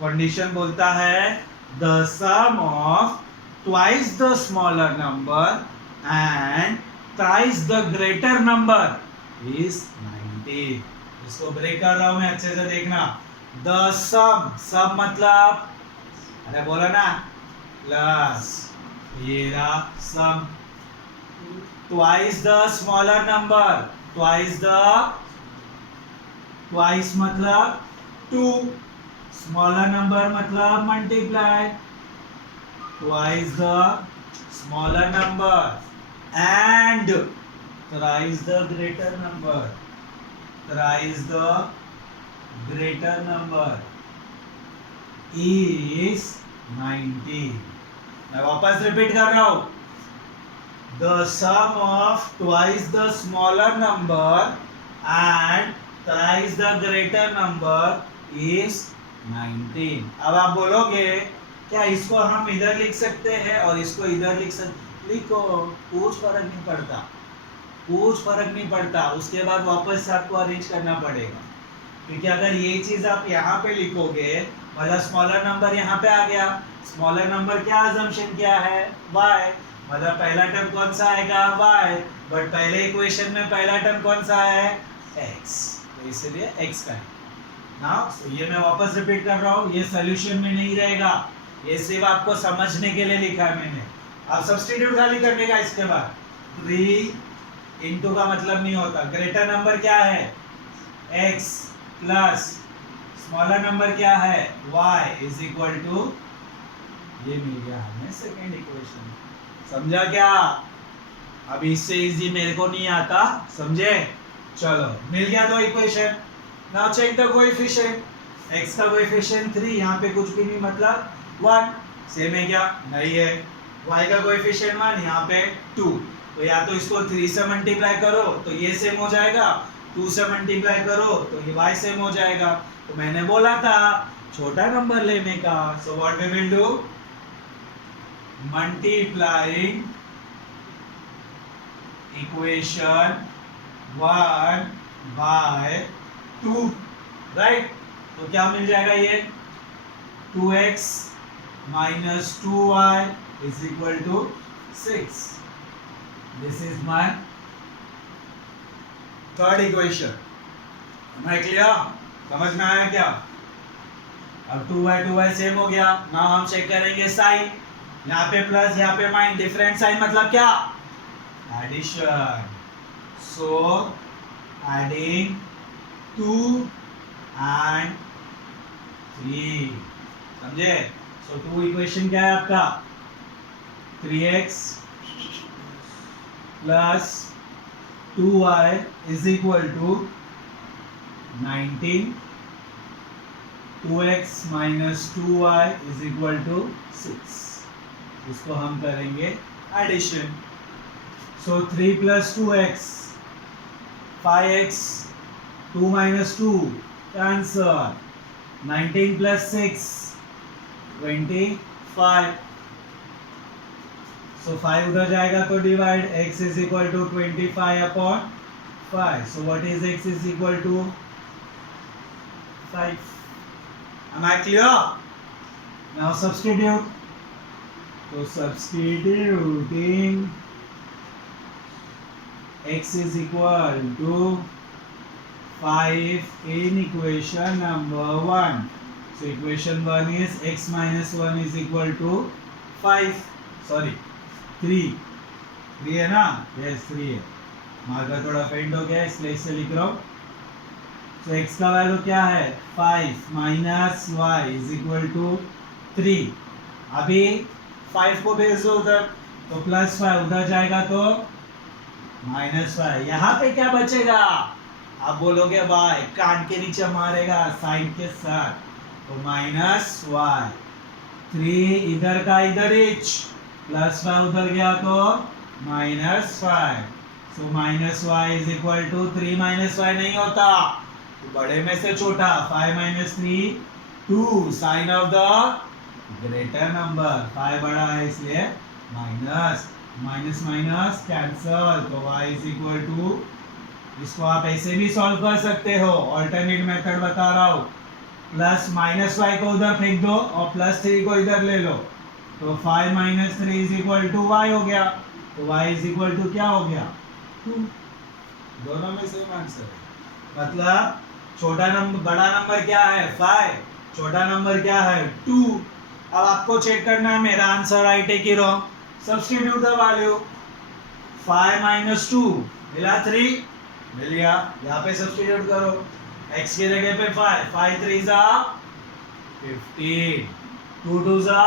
कंडीशन बोलता है the sum of twice the smaller number and thrice the greater number is 90. इसको ब्रेक कर रहा हूं मैं, अच्छे से देखना. the sum मतलब, अरे बोला ना, प्लस ये रहा सम, twice the smaller number, twice मतलब 2, smaller number मतलब multiply, twice the smaller number and thrice the greater number, thrice the greater number is 90. मैं वापस रिपीट कर रहा हूं. The sum of twice the smaller number and thrice the greater number is 19. अब आप बोलोगे क्या इसको हम इधर लिख सकते हैं और इसको इधर लिख सकते? लिखो, कुछ फर्क नहीं पड़ता, कुछ फर्क नहीं पड़ता. उसके बाद वापस से आपको अरेंज करना पड़ेगा, क्योंकि अगर ये चीज आप यहाँ पे लिखोगे, मतलब स्मॉलर नंबर यहाँ पे आ गया. स्मॉलर नंबर क्या अजम्पशन क्या है? y. मतलब पहला टर्म कौन सा आएगा? y. बट पहले इक्वेशन में पहला टर्म कौन सा है? x. तो इसलिए x का है ना. ये मैं वापस रिपीट कर रहा हूँ, ये सोल्यूशन में नहीं रहेगा, ये सिर्फ आपको समझने के लिए लिखा है मैंने. आप सब्स्टिट्यूट खाली करने का. इसके बाद 3 इंटू का मतलब नहीं होता. ग्रेटर नंबर क्या है? x प्लस स्मॉलर नंबर क्या है? y इज इक्वल टू, ये मिल गया हमें सेकेंड इक्वेशन. समझा क्या? अभी इससे इजी मेरे को नहीं आता, समझे? चलो, मिल गया दो equation. Now check the coefficient. x का कोएफिशिएंट 3, यहाँ पे कुछ भी नहीं मतलब 1. सेम है क्या? नहीं है. y का कोएफिशिएंट 1, यहाँ पे 2. तो या तो इसको 3 से मल्टीप्लाई करो तो ये सेम हो जाएगा, 2 से मल्टीप्लाई करो तो ये y सेम हो जाएगा. तो मैंने बोला था छोटा नंबर लेने का. So what we will do? Multiplying equation 1 by 2, right? तो क्या मिल जाएगा? ये 2x minus 2y is equal to 6. This is my third equation. Am I clear? समझ में आया क्या? अब 2y सेम हो गया. नाउ हम चेक करेंगे साइन. यहाँ पे प्लस, यहाँ पे माइनस. डिफरेंट साइन मतलब क्या? एडिशन. So adding 2 and 3. समझे? सो 2 इक्वेशन क्या है आपका? 3x plus 2y is equal to 19. 2x minus 2y is equal to 6. इसको हम करेंगे addition. So 3 plus 2x 5x, 2 minus 2 cancel. 19 plus 6 25. So 5 उधर जाएगा तो divide. x is equal to 25 upon 5. So what is x is equal to 5. Am I clear? Now substitute. So substituting x is equal to 5 in equation number 1. So equation 1 is x minus 1 is equal to 5. Sorry, 3. 3 है ना? Yes, 3 है. मार्कर थोड़ा फेंट हो गया इसलिए इसे लिख रहा हूँ. So x का वैल्यू क्या है? 5 minus y is equal to 3. अभी 5 को भेज दो उधर तो प्लस 5, उधर जाएगा तो माइनस 5. यहाँ पे क्या बचेगा? आप बोलोगे y, कान के नीचे मारेगा साइन के साथ, तो माइनस y. 3 इधर का इधर इच, प्लस 5 उधर गया तो minus 5. So minus y is equal to 3 minus y नहीं होता, तो बड़े में से छोटा. 5 minus 3 2. Sign of the greater number. 5 बड़ा है इसलिए माइनस. माइनस माइनस कैंसल, तो y इज इक्वल टू, इसको आप ऐसे भी सॉल्व कर सकते हो, ऑल्टरनेट मेथड बता रहा हूँ. प्लस माइनस वाई को उधर फेंक दो और प्लस 3 को इधर ले लो, तो 5 minus 3 is equal to y हो गया। तो y इज इक्वल टू क्या हो गया 2। दोनों में सेम आंसर है, मतलब छोटा नंबर बड़ा नंबर क्या है 5, छोटा नंबर क्या है 2। अब आपको चेक करना है मेरा आंसर राइट है कि wrong. Substitute the value, 5 minus 2 मिला 3, मिल गया। यहाँ पे सब्स्टिट्यूट करो, x की जगह पे 5, 5 3 जा 15, 2 2 जा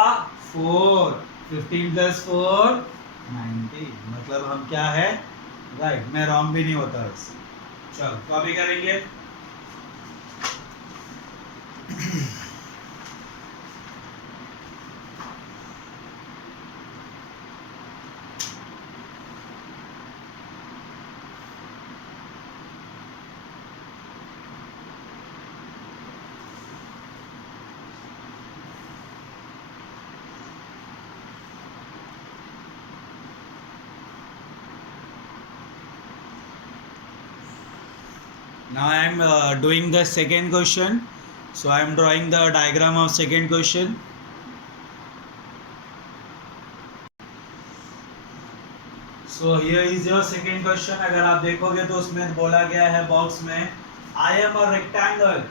4, 15 प्लस 4 90, मतलब हम क्या है राइट, मैं रॉन्ग भी नहीं होता वैसे। चलो कॉपी करेंगे। Now I am doing the second question. So I am drawing the diagram of second question. So here is your second question. अगर आप देखोगे तो उसमें बोला गया है बॉक्स में I am a rectangle.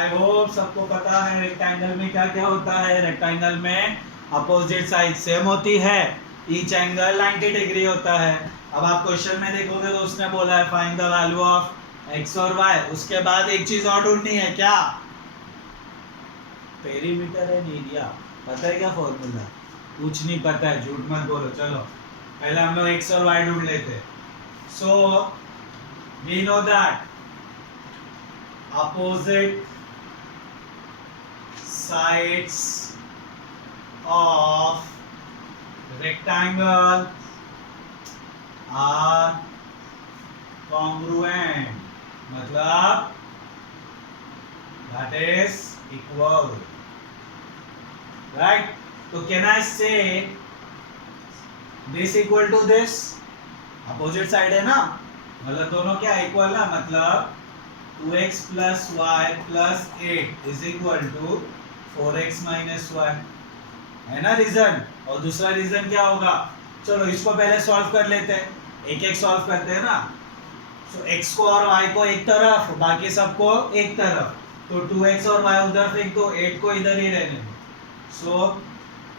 I hope सबको पता है रेक्टेंगल में क्या क्या होता है। रेक्टेंगल में अपोजिट साइड सेम होती है, ईच एंगल 90 डिग्री होता है। अब आप क्वेश्चन में देखोगे तो उसने बोला है find the value of x और y। उसके बाद एक चीज और ढूंढनी है, क्या पेरीमीटर एंड एरिया। पता है क्या फॉर्मूला? कुछ नहीं पता है, झूठ मत बोलो। चलो पहले हम लोग x और y ढूंढ लेते। So we know that opposite sides of rectangle are congruent, मतलब that is equal, right? तो can I say this equal to this? opposite side है ना, मतलब दोनों क्या इक्वल है, मतलब 2x plus y plus 8 is equal to 4x minus y, है ना रीजन। और दूसरा रीजन क्या होगा, चलो इसको पहले सॉल्व कर लेते हैं, एक एक सॉल्व करते हैं ना। सो x को और y को एक तरफ, बाकी सबको एक तरफ, तो 2x और y उधर फेंक दो, 8 को इधर ही रहने दो। So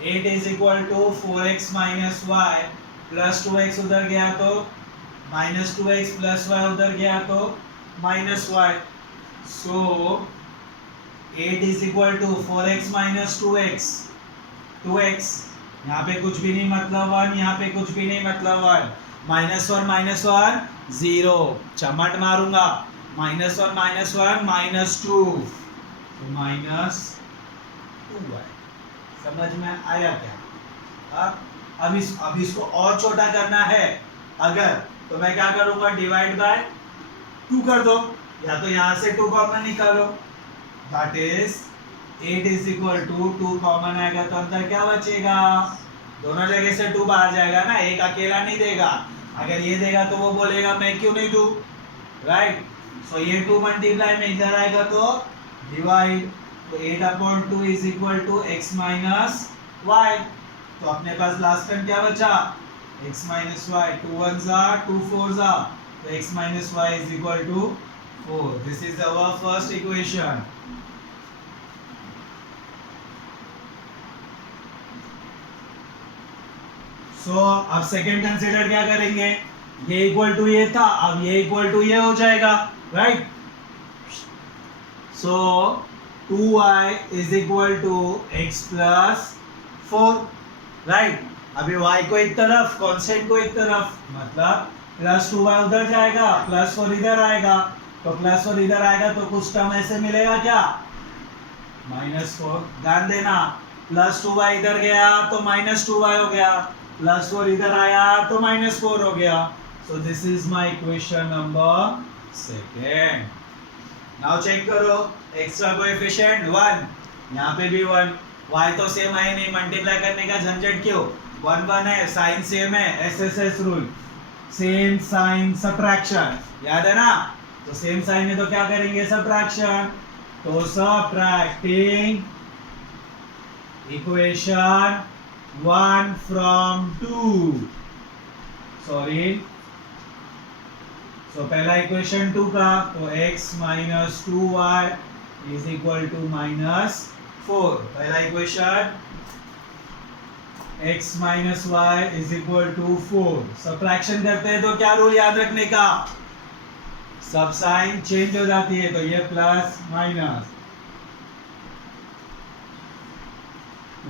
8 is equal to 4x minus y plus 2x उधर गया तो माइनस 2x प्लस y उधर गया तो minus y। So 8 is equal to 4x minus 2x, 2x यहाँ पे कुछ भी नहीं मतलब 1, यहाँ पे कुछ भी नहीं मतलब 1, माइनस 1 0, चमट मारूंगा, माइनस 1 माइनस 2, तो माइनस 2y। समझ में आया क्या? अब इसको और छोटा करना है अगर, तो मैं क्या करूंगा, डिवाइड बाय 2 कर दो, या तो यहाँ से 2 कॉमन निकालो, that is 8 is equal to 2 common आएगा तो अंदर क्या बचेगा, दोनों जगह से 2 बाहर जाएगा ना, एक अकेला नहीं देगा। अगर ये देगा तो वो बोलेगा मैं क्यों नहीं दूं, राइट। सो ये 2 मल्टीप्लाई में इधर आएगा तो डिवाइड, तो 8/2 is equal to x minus y. तो अपने पास लास्ट टर्म क्या बचा, x माइनस वाई, 2 1 जा 2 4 जा, तो x minus Y is equal to 4। This is our first equation. So अब सेकेंड कंसीडर क्या करेंगे, ये इक्वल टू ये था, अब ये इक्वल टू ये हो जाएगा, right. So 2y is equal to x plus 4, right. अभी y को एक तरफ, कांस्टेंट को एक तरफ, मतलब प्लस 2y उधर जाएगा, प्लस 4 इधर आएगा, तो प्लस 4 इधर आएगा तो कुछ टर्म ऐसे मिलेगा क्या, माइनस 4। ध्यान देना, प्लस 2y इधर गया तो माइनस 2y हो गया, प्लस 4 इधर आया तो माइनस 4 हो गया। So this is my equation number second. Now check करो, x का कोएफिशिएंट 1, यहाँ पे भी 1, y तो सेम है नहीं, मल्टीप्लाई करने का झंझट क्यों, 1 1 है, साइन सेम है, SSS rule, same sign subtraction, याद है ना। तो सेम साइन में तो क्या करेंगे, सब्ट्रैक्शन। तो subtracting equation 1 from 2, सॉरी, तो पहला इक्वेशन 2 का, तो x minus 2y is equal to minus 4। पहला equation x minus y is equal to 4। Subtraction करते हैं तो क्या रूल याद रखने का, सब साइन चेंज हो जाती है, तो ये प्लस माइनस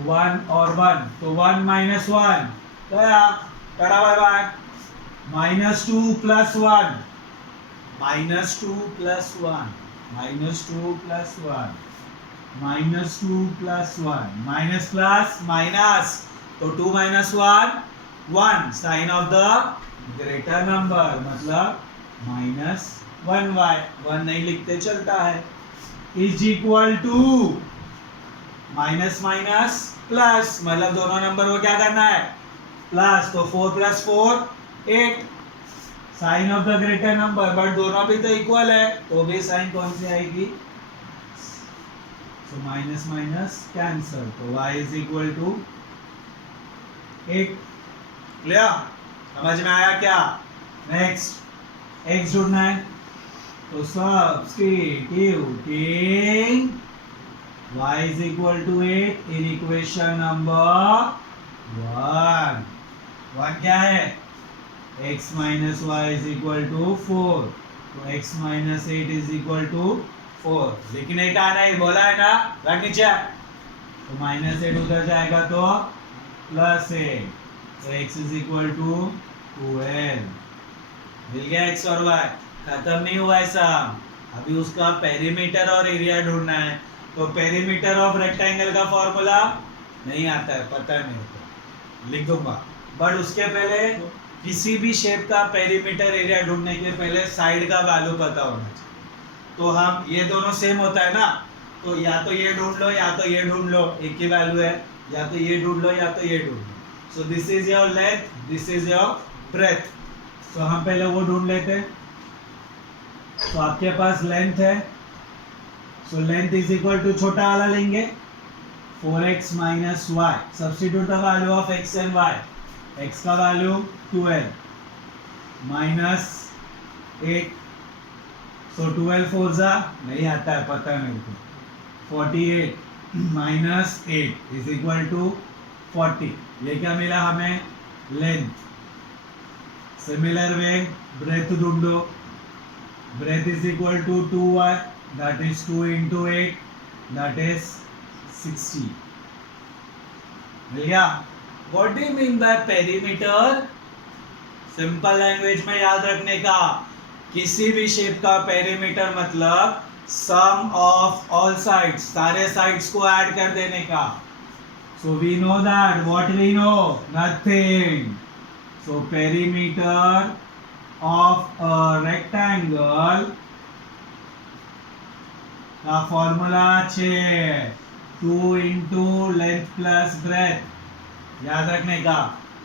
1 और 1, तो 1 माइनस 1 क्या करा by minus 2 plus 1, minus 2 plus 1, minus 2 plus 1, minus 2 plus 1, minus plus minus, तो 2 माइनस 1 1, sign of the greater number, मतलब माइनस 1y, 1 नहीं लिखते चलता है, is equal to minus minus plus, मतलब दोनों नंबर को क्या करना है प्लस, तो 4 plus 4 8, sign of the greater number, but दोनों भी तो इक्वल है, तो भी साइन कौन सी आएगी, तो माइनस माइनस कैंसल, तो y is equal to 8। Clear, समझ में आया क्या। नेक्स्ट x ढूंढना है, तो substituting y is equal to 8 in equation number 1। 1 क्या है, x minus y is equal to 4, तो x minus 8 is equal to 4, लिखने का नहीं बोला है ना, रख नीचे, तो माइनस 8 उधर जाएगा तो प्लस 8, तो x is equal to 12। मिल गया x और y, खत्म नहीं हुआ ऐसा, अभी उसका पेरीमीटर और एरिया ढूंढना है, तो पेरीमीटर ऑफ रेक्टेंगल का फॉर्मूला नहीं आता है, पता है मेरे को, लिख दूंगा, बट उसके पहले किसी भी शेप का पेरीमीटर एरिया ढूंढने के पहले साइड का वैल्यू पता होना चाहिए। तो हम ये दोनों सेम होता है ना, तो या तो ये ढूंढ लो या तो ये ढूंढ लो, एक ही वैल्यू है, या तो ये ढूंढ लो या तो ये ढूंढ लो। So this is your length, this is your breadth, तो हम पहले वो ढूंढ लेते हैं। तो आपके पास लेंथ है, so length is equal to छोटा वाला लेंगे 4x minus y, substitute the value of x and y, x का वैल्यू 12 माइनस 8, सो 12 4 जा नहीं आता है, पता है मेरे को, 48 माइनस 8 इज इक्वल टू 40। ये क्या मिला हमें, लेंथ। सिमिलर वे ब्रेथ ढूंढो, breadth is equal to 2y, that is 2 into 8, that is 60। मिल गया। What do you mean by perimeter? Simple language में याद रखने का, किसी भी शेप का पेरीमीटर मतलब सम ऑफ ऑल साइड्स, सारे साइड्स को ऐड कर देने का। So we know that, what we know, nothing. So perimeter of a rectangle का formula 2 into length plus breadth, याद रखने का,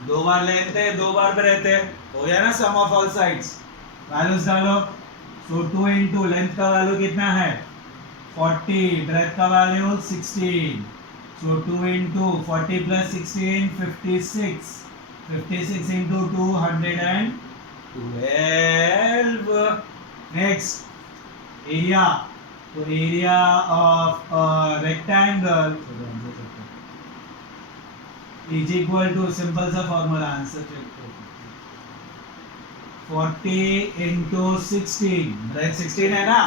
2 बार लेंथ है 2 बार ब्रेथ है, हो गया ना sum of all sides. Values डालो, सो 2 इंटू लेंथ का वैल्यू कितना है 40, ब्रेथ का value 16, so 2 into 40 plus 16 56, 56 into 2 112। Next area, तो area of a rectangle is equal to, simple सा फॉर्मूला, आंसर चेक करो, 40 इंटू 16, ब्रेथ 16 है ना,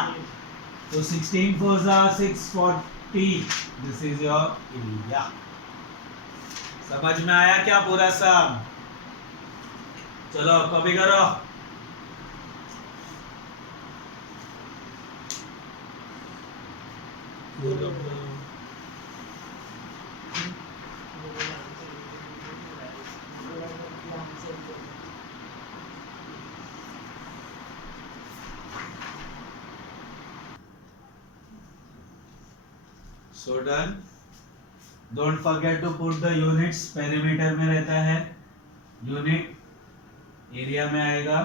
तो 16 4 जा 640, दिस इज योर एरिया। समझ में आया क्या पूरा सब? चलो कॉपी करो। So done. Don't forget to put the units, perimeter में रहता है यूनिट, एरिया में आएगा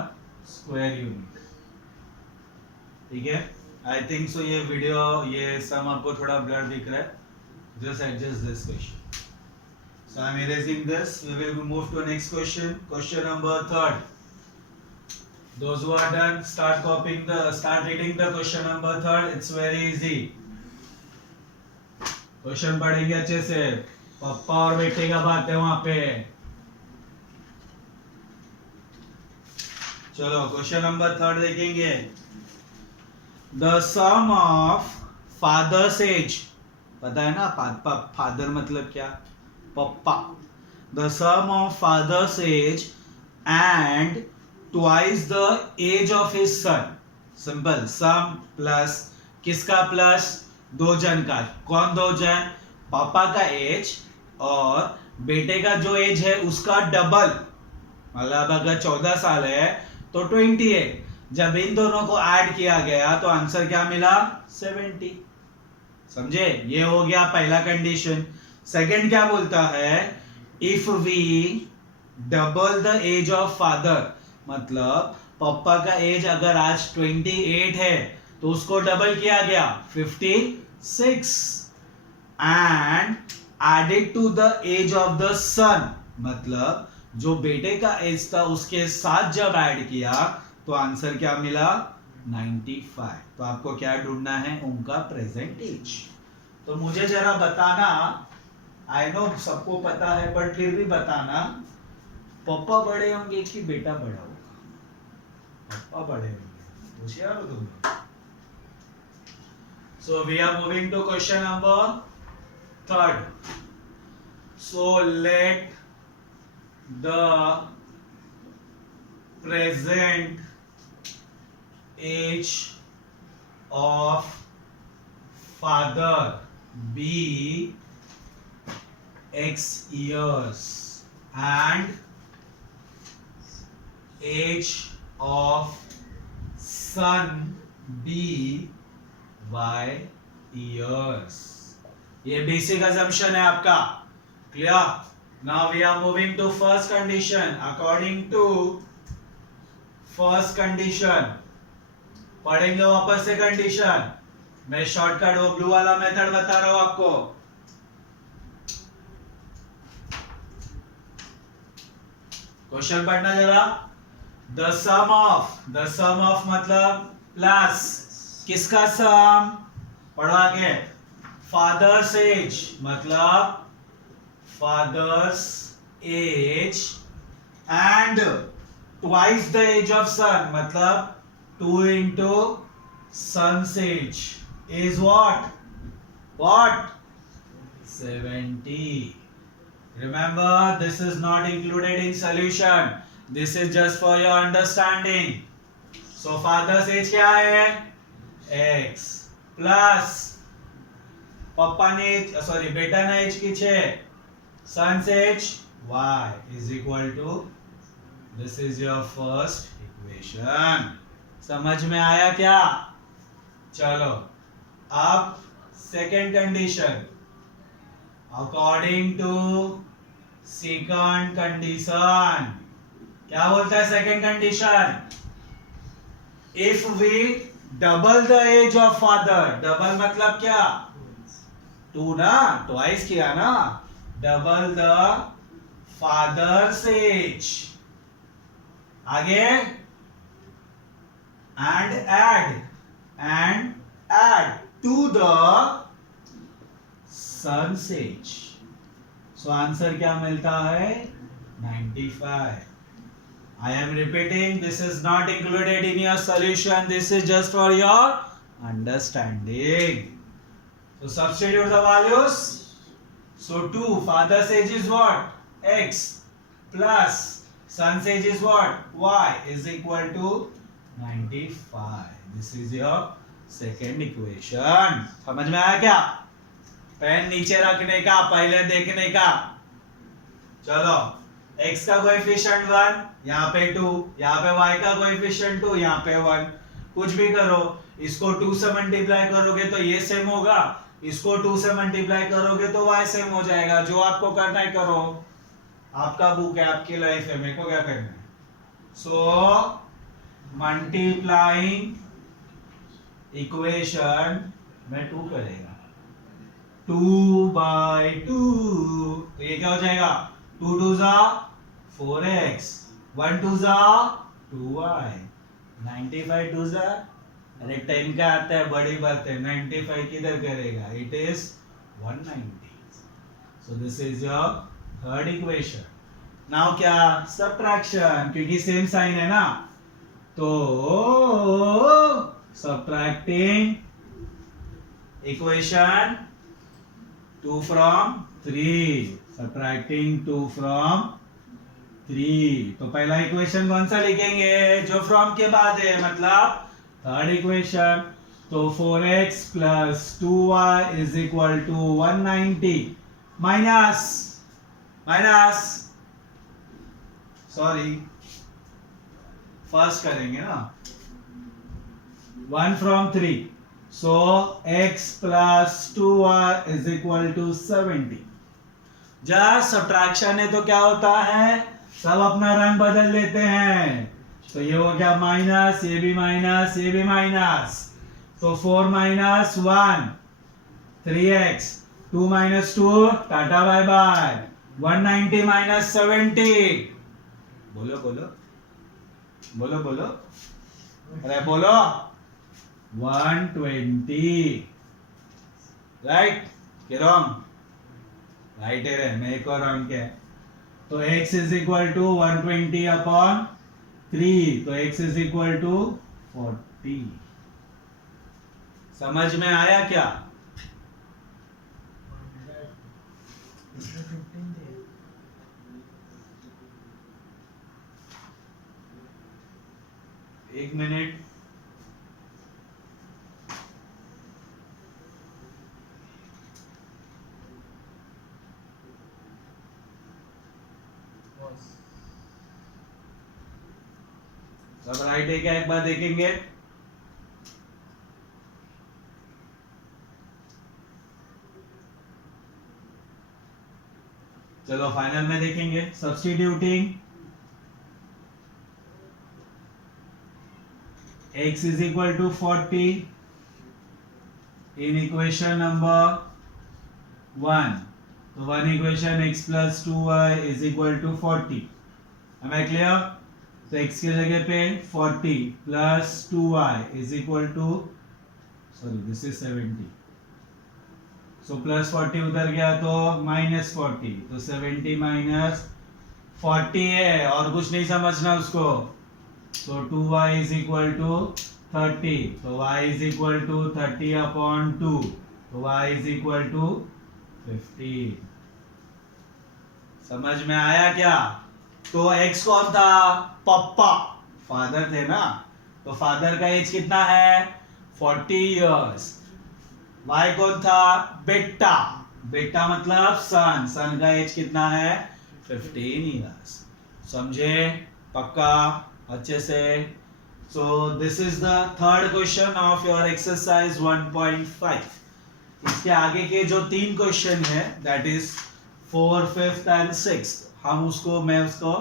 स्क्वायर यूनिट, ठीक है। आई थिंक सो ये वीडियो ये सम आपको थोड़ा ब्लर दिख रहा है. Just adjust this question. So I am erasing this. We will move to next question. Question number 3. Those who are done, start reading the question number 3. It's very easy. Question पढ़ेंगे अच्छे से. पापा और बेटे का बात है वहां पे. चलो क्वेश्चन नंबर 3 देखेंगे. The sum of father's age. पता है ना फादर मतलब क्या? पप्पा. The sum of father's age and twice the age of his son. Simple. Sum plus किसका प्लस? दो जन का. कौन दो जन? पापा का एज और बेटे का जो एज है उसका डबल. मतलब अगर 14 साल है तो 28. जब इन दोनों को ऐड किया गया तो आंसर क्या मिला? 70. समझे? ये हो गया पहला कंडीशन. सेकंड क्या बोलता है? If we double the age of father, मतलब पापा का एज अगर आज 28 है तो उसको डबल किया गया 56 and added to the age of the son, मतलब जो बेटे का एज था उसके साथ जब ऐड किया तो आंसर क्या मिला? 95. तो आपको क्या ढूंढना है? उनका प्रेजेंट एज. तो मुझे जरा बताना, आई नो सबको पता है बट फिर भी बताना, पापा बड़े होंगे कि बेटा बड़ा होगा? पापा बड़े होंगे. होशियार हो तुम. So we are moving to question number 3. So let the present age of father be x years and age of son be y years. ये बेसिक assumption है आपका. Clear? Now we are moving to first condition. According to first condition पढ़ेंगे वापस से कंडीशन. मैं शॉर्टकट वो ब्लू वाला मेथड बता रहा हूं आपको. क्वेश्चन पढ़ना जरा. द सम ऑफ मतलब प्लस किसका सम? पढ़ा के. फादर्स एज मतलब father's age and twice the age of son, मतलब 2 into son's age is what 70. Remember, this is not included in solution. This is just for your understanding. So father's age क्या है? x plus पापा ने बेटा ने एज की 6, son's age y is equal to. This is your first equation. समझ में आया क्या? चलो अब second condition. According to second condition क्या बोलता है second condition? If we double the age of father. Double मतलब क्या? 2 ना, ट्वाइस किया ना. Double the father's age. आगे and add to the son's age. So answer क्या मिलता है? 95. I am repeating, this is not included in your solution. This is just for your understanding. So substitute the values. So 2 father's age is what? X plus son's age is what? Y is equal to 95. This is your second equation. समझ में आया क्या? पेन नीचे रखने का, पहले देखने का. चलो x का कोएफिशिएंट 1, यहाँ पे 2, यहाँ पे y का कोएफिशिएंट 2, यहाँ पे 1. कुछ भी करो, इसको 2 से मल्टीप्लाई करोगे तो ये सेम होगा, इसको 2 से मल्टीप्लाई करोगे तो y सेम हो जाएगा. जो आपको करना है करो. आपका बुक है, आपकी लाइफ है, मेरे को क्या करना है? सो मल्टीप्लाइंग इक्वेशन में 2 करेगा 2/2, तो ये क्या हो जाएगा 2 2 जा 4x 1 2 जा 2y 95 2 जा, अरे 10 का आता है बड़ी बात है, 95 किधर करेगा, it is 190. So this is your third equation. Now क्या सब्ट्रैक्शन, क्योंकि सेम साइन है ना, तो subtracting equation 2 from 3, subtracting 2 from 3. तो पहला इक्वेशन कौन सा लिखेंगे, जो फ्रॉम के बाद है, मतलब थर्ड इक्वेशन. तो 4x plus 2y is equal to 190 minus sorry first करेंगे ना 1 from 3. So x plus 2y is equal to 70. जब सब्ट्रैक्शन है तो क्या होता है, सब अपना रंग बदल लेते हैं. तो ये हो गया माइनस, ये भी माइनस, ये भी माइनस. तो 4 minus 1 3x 2 minus 2 tata bye bye. 190 minus 70, बोलो बोलो बोलो बोलो, अरे बोलो 120. राइट के रॉन्ग, राइट है रे, मैं एक और रॉन्ग क्या है. तो x is equal to 120 upon 3, तो x इज इक्वल टू 40. समझ में आया क्या? एक मिनट. सब राइट है क्या, एक बार देखेंगे. चलो फाइनल में देखेंगे. Substituting x is equal to 40 in equation number 1. तो one equation x plus 2y is equal to 40. Am I clear? तो x की जगह पे 40 plus 2y is equal to, sorry this is 70. So plus 40 उधर गया तो minus 40, तो 70 minus 40 है, और कुछ नहीं समझना उसको. तो 2y is equal to 30, तो y is equal to 30 upon 2, तो y is equal to 15. समझ में आया क्या? तो x कौन था, पप्पा, फादर थे ना, तो फादर का एज कितना है 40 years. y कौन था, बेटा, बेटा मतलब सन, सन का एज कितना है 15 years. समझे, पक्का, अच्छे से. सो this is the third question of your exercise 1.5. इसके आगे के जो 3 क्वेश्चन है, that is 4, 5th and 6th, मैं उसको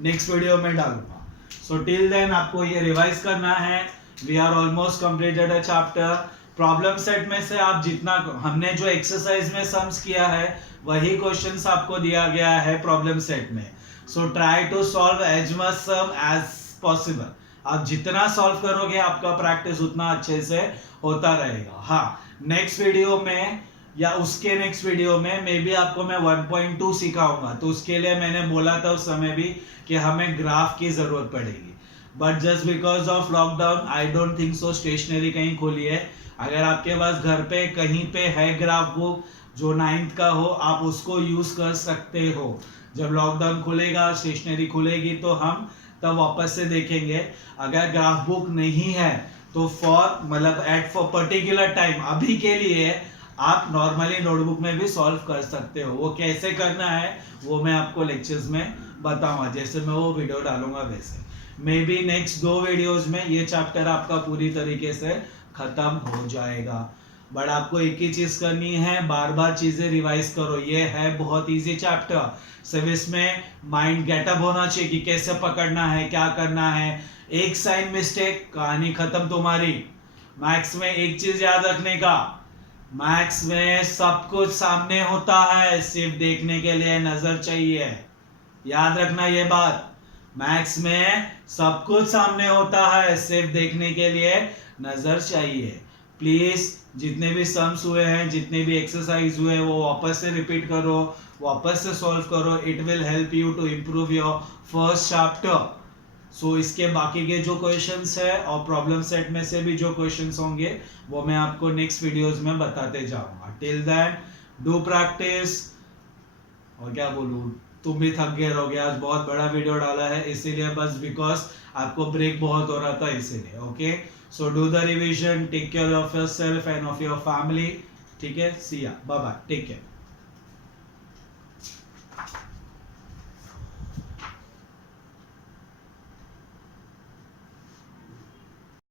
नेक्स्ट वीडियो में डालूंगा. सो टिल देन आपको ये रिवाइज करना है. We are almost completed a chapter. Problem set में से आप जितना हमने जो एक्सरसाइज में सम्स किया है वही क्वेश्चंस आपको दिया गया है प्रॉब्लम सेट में. So try to solve as much some as possible. आप जितना सॉल्व करोगे आपका प्रैक्टिस उतना अच्छे से होता रहेगा. हाँ, नेक्स्ट वीडियो में या उसके नेक्स्ट वीडियो में मे बी आपको मैं 1.2 सिखाऊंगा. तो उसके लिए मैंने बोला था उस समय भी कि हमें ग्राफ की जरूरत पड़ेगी. But just because of lockdown I don't think so stationery कहीं खोली है. अगर आपके पास घर पे कहीं पे है ग्राफ बुक जो 9th का हो, आप उसको यूज कर सकते हो. जब लॉकडाउन खुलेगा, स्टेशनरी खुलेगी, तो हम तब वापस से देखेंगे. अगर ग्राफ बुक नहीं है तो फॉर पर्टिकुलर टाइम, अभी के लिए आप नॉर्मली नोटबुक में भी सॉल्व कर सकते हो. वो कैसे करना है वो मैं आपको लेक्चर्स में बताऊंगा, जैसे मैं वो वीडियो डालूंगा वैसे. मे बी नेक्स्ट 2 वीडियोस में ये चैप्टर आपका पूरी तरीके से खत्म हो जाएगा. बट आपको एक ही चीज करनी है, बार बार चीजें रिवाइज करो. ये है बहुत इजी चैप्टर. सिर्फ इसमें माइंड गेटअप होना चाहिए कि कैसे पकड़ना है, क्या करना है. एक साइन मिस्टेक, कहानी खत्म तुम्हारी. मैथ्स में एक चीज याद रखने का, मैथ्स में सब कुछ सामने होता है, सिर्फ देखने के लिए नजर चाहिए। याद रखना ये बात, मैथ्स में सब कुछ सामने होता है, सिर्फ देखने के लिए नजर चाहिए। प्लीज जितने भी सम्स हुए हैं, जितने भी एक्सरसाइज हुए, वो वापस से रिपीट करो, वापस से सॉल्व करो। It will help you to improve your first chapter. So इसके बाकी के जो क्वेश्चंस है और प्रॉब्लम सेट में से भी जो क्वेश्चंस होंगे वो मैं आपको नेक्स्ट वीडियोस में बताते जाऊंगा। Till then do practice. और क्या बोलूं, तुम भी थक गए रहोगे, आज बहुत बड़ा वीडियो डाला है इसीलिए, बस बिकॉज आपको ब्रेक बहुत हो रहा था इसीलिए। Okay, so do the revision, take care of yourself and of your family. ठीक है, सी या, बाय बाय, टेक केयर।